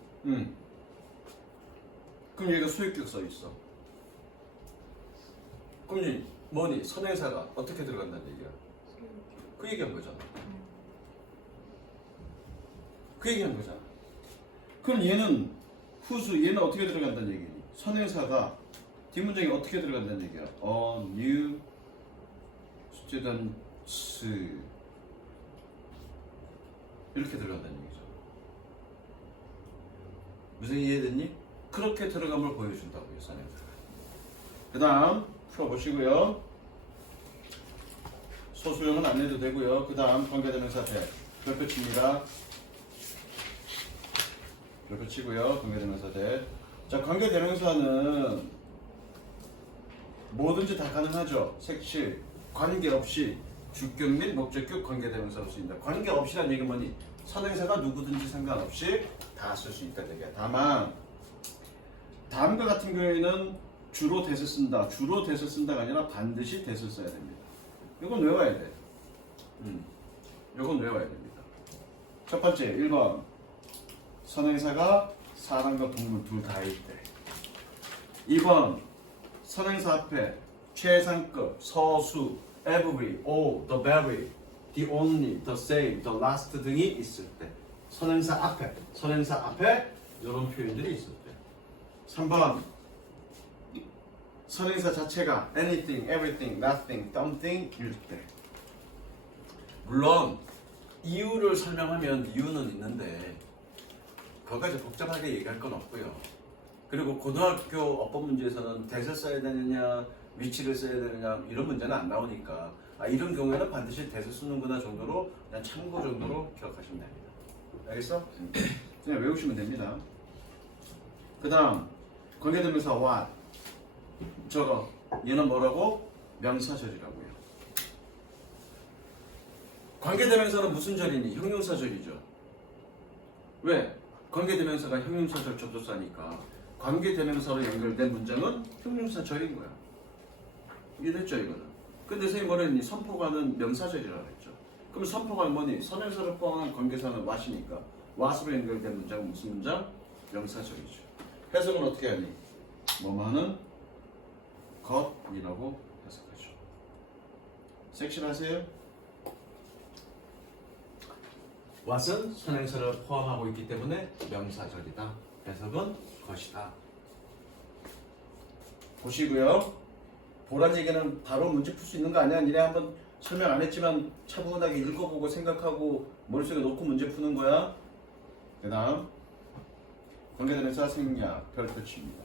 그럼 얘가 소유격 써 있어. 그럼 뭐니? 선행사가 어떻게 들어간다는 얘기야? 그 얘기한 거잖아. 그 얘기한 거잖아. 그럼 얘는 후수, 얘는 어떻게 들어간다는 얘기니? 선행사가 뒷문장에 어떻게 들어간다는 얘기야? new students 이렇게 들어간다는 얘기죠. 무슨 이해됐니? 그렇게 들어감을 보여준다고요, 선행사가. 그 다음 풀어보시고요. 소수형은 안 내도 되고요. 그 다음 관계대명사 대 별표 칩니다. 별표 치고요. 관계대명사 대. 자, 관계대명사는 뭐든지 다 가능하죠. 색칠, 관계없이 주격 및 목적격 관계대명사로 쓰인다. 관계없이란 얘기는 뭐니? 선행사가 누구든지 상관없이 다 쓸 수 있다는 얘기야. 다만 다음과 같은 경우에는 주로 대서 쓴다. 주로 대서 쓴다가 아니라 반드시 대서 써야 됩니다. 이건 외워야 돼. 이건 외워야 됩니다. 첫 번째 1번 선행사가 사람과 동물 둘 다일 때. 2번 선행사 앞에 최상급, 서수, every, all, the very, the only, the same, the last 등이 있을 때. 선행사 앞에 이런 표현들이 있을 때. 3번 선행사 자체가 anything, everything, nothing, something 일 때. 물론 이유를 설명하면 이유는 있는데 그것까지 복잡하게 얘기할 건 없고요. 그리고 고등학교 어법 문제에서는 대서 써야 되느냐 위치를 써야 되느냐 이런 문제는 안 나오니까 이런 경우에는 반드시 대서 쓰는구나 정도로 그냥 참고 정도로 기억하시면 됩니다. 알겠어? 그냥 외우시면 됩니다. 그 다음 관계대명사 what 저거 얘는 뭐라고? 명사절이라고요. 관계대명사는 무슨 절이니? 형용사절이죠. 왜? 관계대명사가 형용사절 접속사니까 관계대명사로 연결된 문장은 형용사절인 거야. 이해됐죠 이거는? 근데 선생님 뭐랬니? 선포가는 명사절이라고 했죠. 그럼 선포가 뭐니? 선행사를 포함한 관계사는 what이니까 what으로 연결된 문장은 무슨 문장? 명사절이죠. 해석은 어떻게 하니? 뭐뭐는 것이라고 해석하죠. 섹시하세요? what은 선행사를 포함하고 있기 때문에 명사절이다. 해석은 것이다. 보시고요. 보란 얘기는 바로 문제 풀 수 있는 거 아니야? 니네 한번 설명 안 했지만 차분하게 읽어보고 생각하고 머릿속에 놓고 문제 푸는 거야. 그 다음 관계대명사 생략 별표치입니다.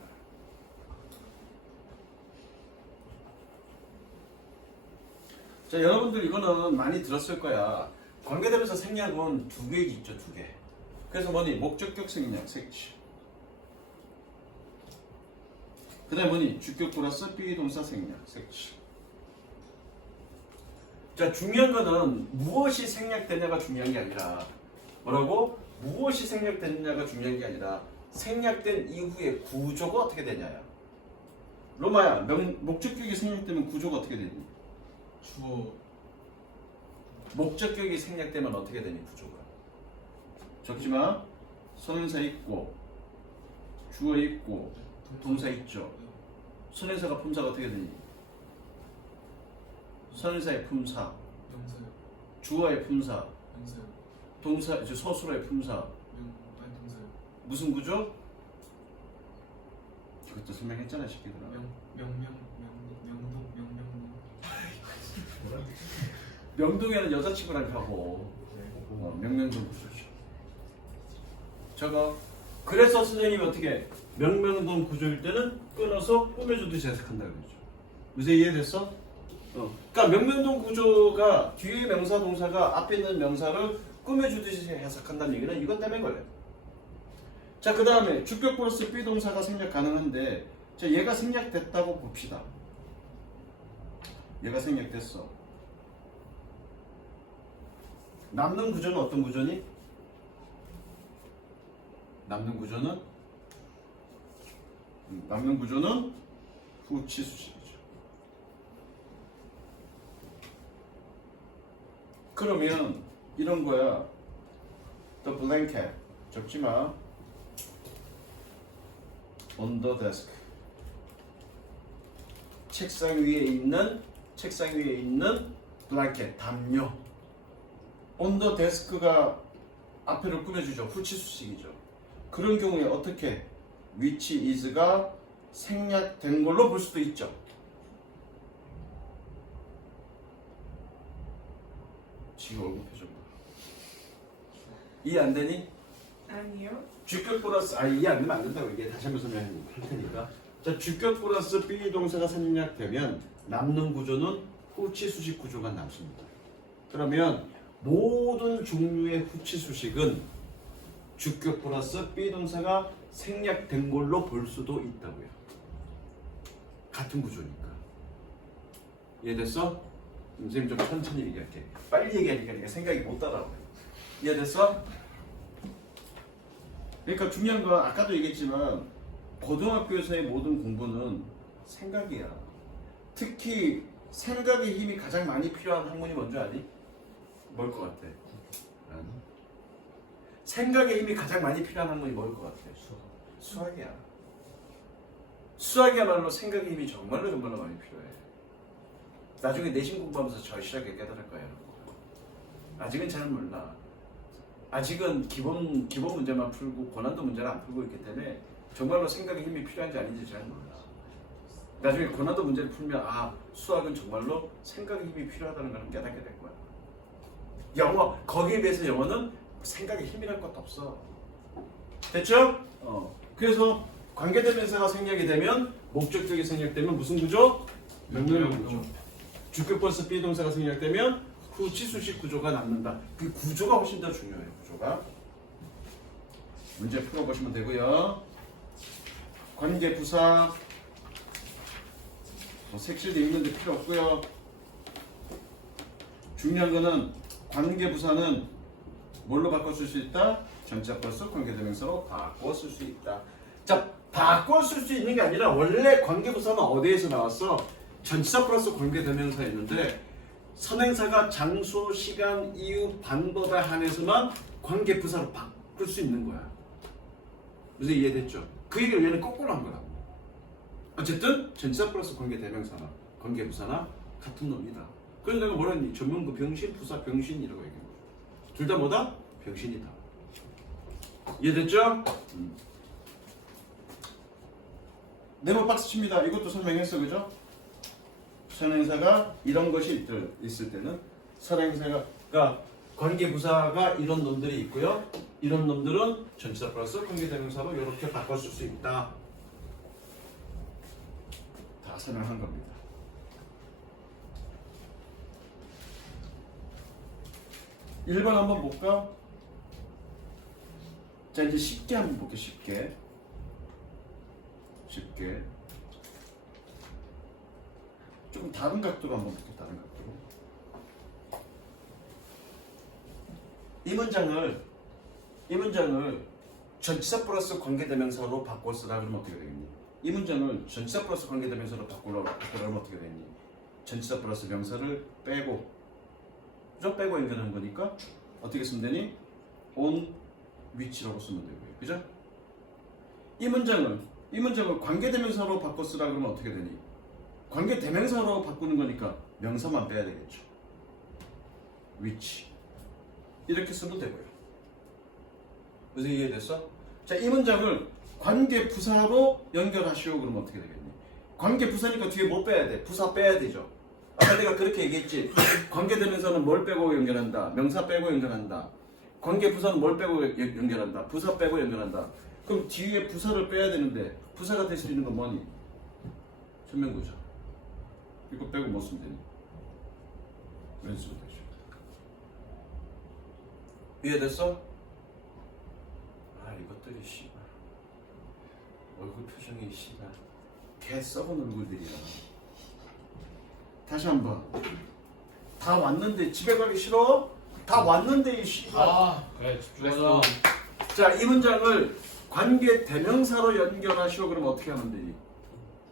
자, 여러분들 이거는 많이 들었을 거야. 관계대명사 생략은 두 개 있죠, 두 개. 그래서 뭐니? 목적격 생략, 색치. 그 다음에 뭐니? 주격 플러스 비동사 생략, 색치. 자, 중요한 거는 무엇이 생략되냐가 중요한 게 아니라 뭐라고? 무엇이 생략되느냐가 중요한 게 아니라 생략된 이후의 구조가 어떻게 되냐야. 로마야, 목적격이 생략되면 구조가 어떻게 되니? 주어 목적격이 생략되면 어떻게 되니 구조가? 적지마. 선행사 있고 주어 있고 동사 있죠. 선행사가 품사가 어떻게 되니? 선행사의 품사, 명사요. 주어의 품사, 명사요. 동사 이제 서술어의 품사. 아니 동사요. 무슨 구조? 그것도 설명했잖아 시키더라. 명동 명동에는 여자친구랑 가고 명명동 구조죠. 저거 그래서 선생님이 어떻게 명명동 구조일 때는 끊어서 꾸며주듯이 해석한다고 그러죠. 요새 이해됐어? 그러니까 명명동 구조가 뒤에 명사 동사가 앞에 있는 명사를 꾸며주듯이 해석한다는 얘기는 이것 때문에 걸려요. 자, 그 다음에 주격 플러스 비동사가 생략 가능한데 자, 얘가 생략됐다고 봅시다. 얘가 생략됐어. 남는 구조는 어떤 구조니? 남는 구조는 후치수식이죠. 그러면 이런 거야. The blanket 적지 마. On the desk. 책상 위에 있는 blanket 담요. On the desk가 앞에를 꾸며주죠. 후치수식이죠. 그런 경우에 어떻게 which is가 생략된 걸로 볼 수도 있죠. 지금 얼굴 표정 봐. 이해 안 되니? 아니요. 주격 플러스 이해 안 되면 안 된다고 이게 다시 한번 설명할 테니까. 자, 주격 플러스 비동사가 생략되면 남는 구조는 후치수식 구조가 남습니다. 그러면 모든 종류의 후치수식은 주격 플러스 비동사가 생략된 걸로 볼 수도 있다고요. 같은 구조니까. 이해됐어? 선생님 좀 천천히 얘기할게. 빨리 얘기하니까 네가 생각이 못 따라오네. 이해됐어? 그러니까 중요한 건 아까도 얘기했지만 고등학교에서의 모든 공부는 생각이야. 특히 생각의 힘이 가장 많이 필요한 학문이 뭔지 아니? 뭘 것 같아? 생각의 힘이 가장 많이 필요한 학문이 뭘 것 같아? 수학이야. 수학이야말로 생각의 힘이 정말로 많이 필요해. 나중에 내신 공부하면서 절실하게 깨달을 거야. 아직은 잘 몰라. 아직은 기본 문제만 풀고 고난도 문제를 안 풀고 있기 때문에 정말로 생각의 힘이 필요한지 아닌지 잘 몰라. 나중에 고난도 문제를 풀면 수학은 정말로 생각의 힘이 필요하다는 걸 깨닫게 될 거야. 영어 거기에 비해서 영어는 생각의 힘이랄 것도 없어. 됐죠? 그래서 관계대명사가 생략이 되면 목적격이 생략되면 무슨 구조? 명령 구조. 주격 플러스 비동사가 생략되면 후치수식 구조가 남는다. 그 구조가 훨씬 더 중요해요. 구조가. 문제 풀어보시면 되고요. 관계부사 색칠돼 있는데 필요 없고요. 중요한 거는 관계부사는 뭘로 바꿔 쓸 수 있다? 전치사 플러스 관계대명사로 바꿔 쓸 수 있다. 자, 바꿔 쓸 수 있는 게 아니라 원래 관계부사는 어디에서 나왔어? 전치사 플러스 관계대명사였는데 선행사가 장소, 시간, 이유, 방법에 한해서만 관계부사로 바꿀 수 있는 거야. 무슨 이해됐죠? 그 얘기를 얘는 거꾸로 한 거라고. 어쨌든 전치사 플러스 관계대명사나 관계부사나 같은 놈이다. 그래서 내가 뭐라 했니? 전문구 병신, 부사 병신이라고 얘기한 거야. 둘 다 뭐다? 병신이다. 이해됐죠? 네모 박스 칩니다. 이것도 설명했어, 그죠? 선행사가 이런 것이 있을 때는 선행사가 그러니까 관계부사가 이런 놈들이 있고요. 이런 놈들은 전치사 플러스 관계대명사로 이렇게 바꿔 쓸 수 있다. 다 설명한 겁니다. (1번) 한번 볼까? 자, 이제 쉽게 한번 볼게요. 쉽게 조금 다른 각도로 한번 볼게요. 다른 각도로. 이 문장을 전치사 플러스 관계대명사로 바꿔 쓰라 그러면 어떻게 되겠니? 이 문장을 전치사 플러스 관계대명사로 바꾸라면 어떻게 되겠니? 전치사 플러스 명사를 빼고, 그죠? 빼고 연결하는 거니까 어떻게 쓰면 되니? on which라고 쓰면 되고요. 그죠? 이 문장을 관계대명사로 바꿔 쓰라 그러면 어떻게 되니? 관계대명사로 바꾸는 거니까 명사만 빼야 되겠죠. which 이렇게 쓰면 되고요. 무슨 이해됐어? 자, 이 문장을 관계부사로 연결하시오 그러면 어떻게 되겠니? 관계부사니까 뒤에 뭐 빼야 돼? 부사 빼야 되죠. 아까 내가 그렇게 얘기했지. 관계대명사는 뭘 빼고 연결한다? 명사 빼고 연결한다. 관계부사는 뭘 빼고 연결한다? 부사 빼고 연결한다. 그럼 뒤에 부사를 빼야 되는데 부사가 될 수 있는 건 뭐니? 전면구죠. 이거 빼고 뭐 쓰면 되니? 왜 쓰면 되죠? 이해됐어? 이것들이 씨발 얼굴 표정이 씨발 개 썩은 얼굴들이야. 다시 한번. 다 왔는데 집에 가기 싫어? 다 왔는데 이 씨발. 그래 집중하자. 자, 이 문장을 관계 대명사로 연결하시오 그러면 어떻게 하면 되니?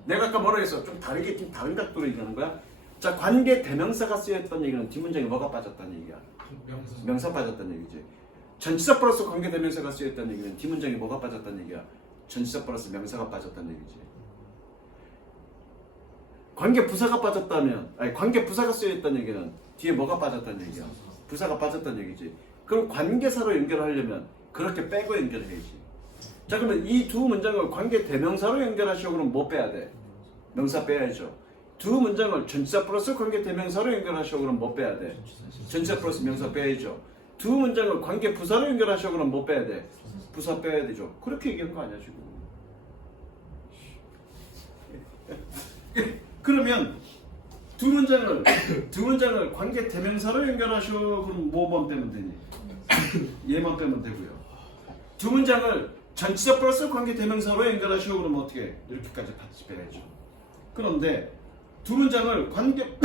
내가 아까 뭐라 했어? 좀 다른 각도로 얘기하는 거야. 자, 관계 대명사가 쓰였던 얘기는 뒷문장에 뭐가 빠졌다는 얘기야? 명사 빠졌다는 얘기지. 전치사 플러스 관계 대명사가 쓰였다는 얘기는 뒷문장에 뭐가 빠졌다는 얘기야? 전치사 플러스 명사가 빠졌다는 얘기지. 관계 부사가 빠졌다면, 관계 부사가 쓰여있다는 얘기는 뒤에 뭐가 빠졌다는 얘기야? 부사가 빠졌다는 얘기지. 그럼 관계사로 연결하려면 그렇게 빼고 연결해야지. 자, 그러면 이 두 문장을 관계 대명사로 연결하시오 그러면 뭐 빼야 돼? 명사 빼야죠. 두 문장을 전치사 플러스 관계 대명사로 연결하시오 그러면 뭐 빼야 돼? 전치사 플러스 명사 빼야죠. 두 문장을 관계 부사로 연결하시오 그러면 뭐 빼야 돼? 부사 빼야 되죠. 그렇게 얘기한 거 아니야 지금. 그러면 두 문장을 관계 대명사로 연결하시오 그럼 뭐만 빼면 되니? 얘만 빼면 되고요. 두 문장을 전치사 플러스 관계 대명사로 연결하시오 그러면 어떻게 해? 이렇게까지 같이 빼야죠. 그런데 두 문장을 관계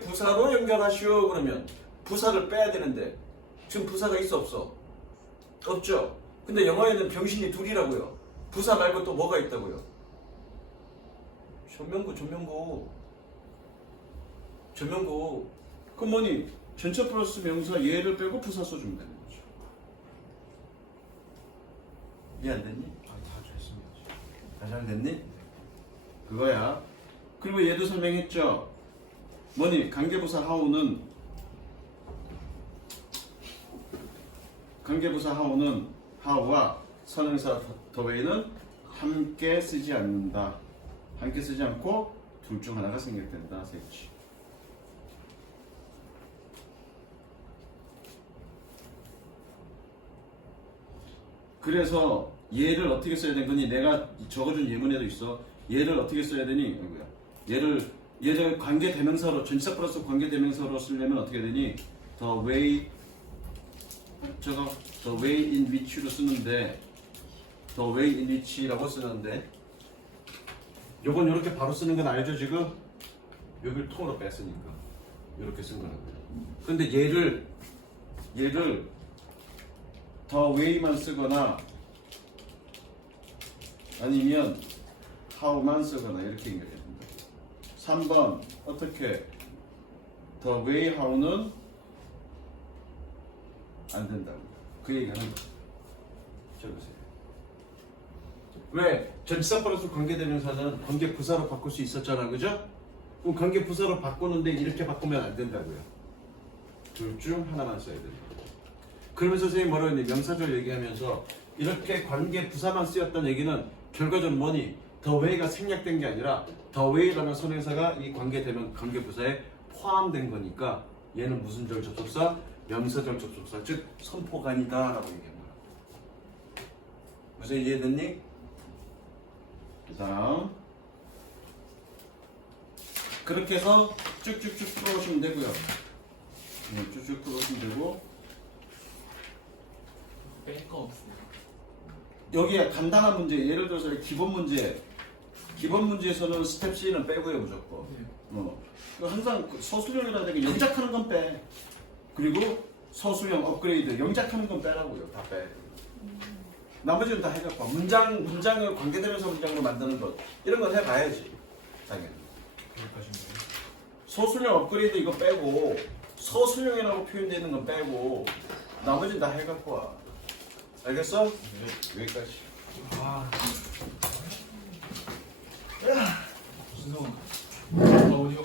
부사로 연결하시오 그러면 부사를 빼야 되는데 지금 부사가 있어 없어? 없죠. 근데 영어에는 병신이 둘이라고요. 부사 말고 또 뭐가 있다고요? 전면구. 그럼 뭐니? 전치사 플러스 명사 얘를 빼고 부사 써주면 되는 거죠. 이해 안 됐니? 다 됐습니다. 다 잘 됐니? 그거야. 그리고 얘도 설명했죠. 뭐니? 관계부사 하우와 선행사 the way는 함께 쓰지 않는다. 함께 쓰지 않고 둘 중 하나가 생략된다. 색치. 그래서 얘를 어떻게 써야 되는 거니? 내가 적어준 예문에도 있어. 얘를 어떻게 써야 되니? 얘를 관계대명사로, 전치사 플러스 관계대명사로 쓰려면 어떻게 되니? the way the way in which로 쓰는데 the way in which라고 쓰는데 요건 이렇게 바로 쓰는 건 알죠 지금? 여기를 통으로 뺐으니까 이렇게 쓴 거는. 근데 얘를 the way만 쓰거나 아니면 how만 쓰거나 이렇게 연결됩니다. 3번 어떻게 the way how는 안 된다고 그 얘기하는 거예요. 적으세요. 왜? 전치사 플러스 관계대명사는 관계 부사로 바꿀 수 있었잖아, 그죠? 그럼 관계 부사로 바꾸는데 이렇게 바꾸면 안 된다고요. 둘 중 하나만 써야 된다. 그러면서 선생님이 뭐라고 했니? 명사절 얘기하면서 이렇게 관계 부사만 쓰였던 얘기는 결과적으로 뭐니? the way가 생략된 게 아니라 the way라는 선행사가 이 관계 부사에 포함된 거니까 얘는 무슨 절 접속사? 명사절 접속사, 즉 선포관이다 라고 얘기한 거야. 무슨 이해됐니? 그 다음 그렇게 해서 쭉쭉쭉 풀어오시면 되고요. 쭉쭉 풀어오시면 되고 뺄 거 없어요. 여기에 간단한 문제, 예를 들어서 기본 문제에서는 스텝 C는 빼고요 무조건. 항상 서술형이라는 게 영작하는 건 빼. 그리고 서술형 업그레이드 영작하는 건 빼라고요. 다 빼. 나머지는 다 해갖고 문장을 관계대명사 문장으로 만드는 것 이런 건 해봐야지 당연히. 여기까지인가요? 서술형 업그레이드 이거 빼고 서술형이라고 표현되어 있는 건 빼고 나머지는 다 해갖고 와. 알겠어? 네. 여기까지. 아, 무슨 상황? 어디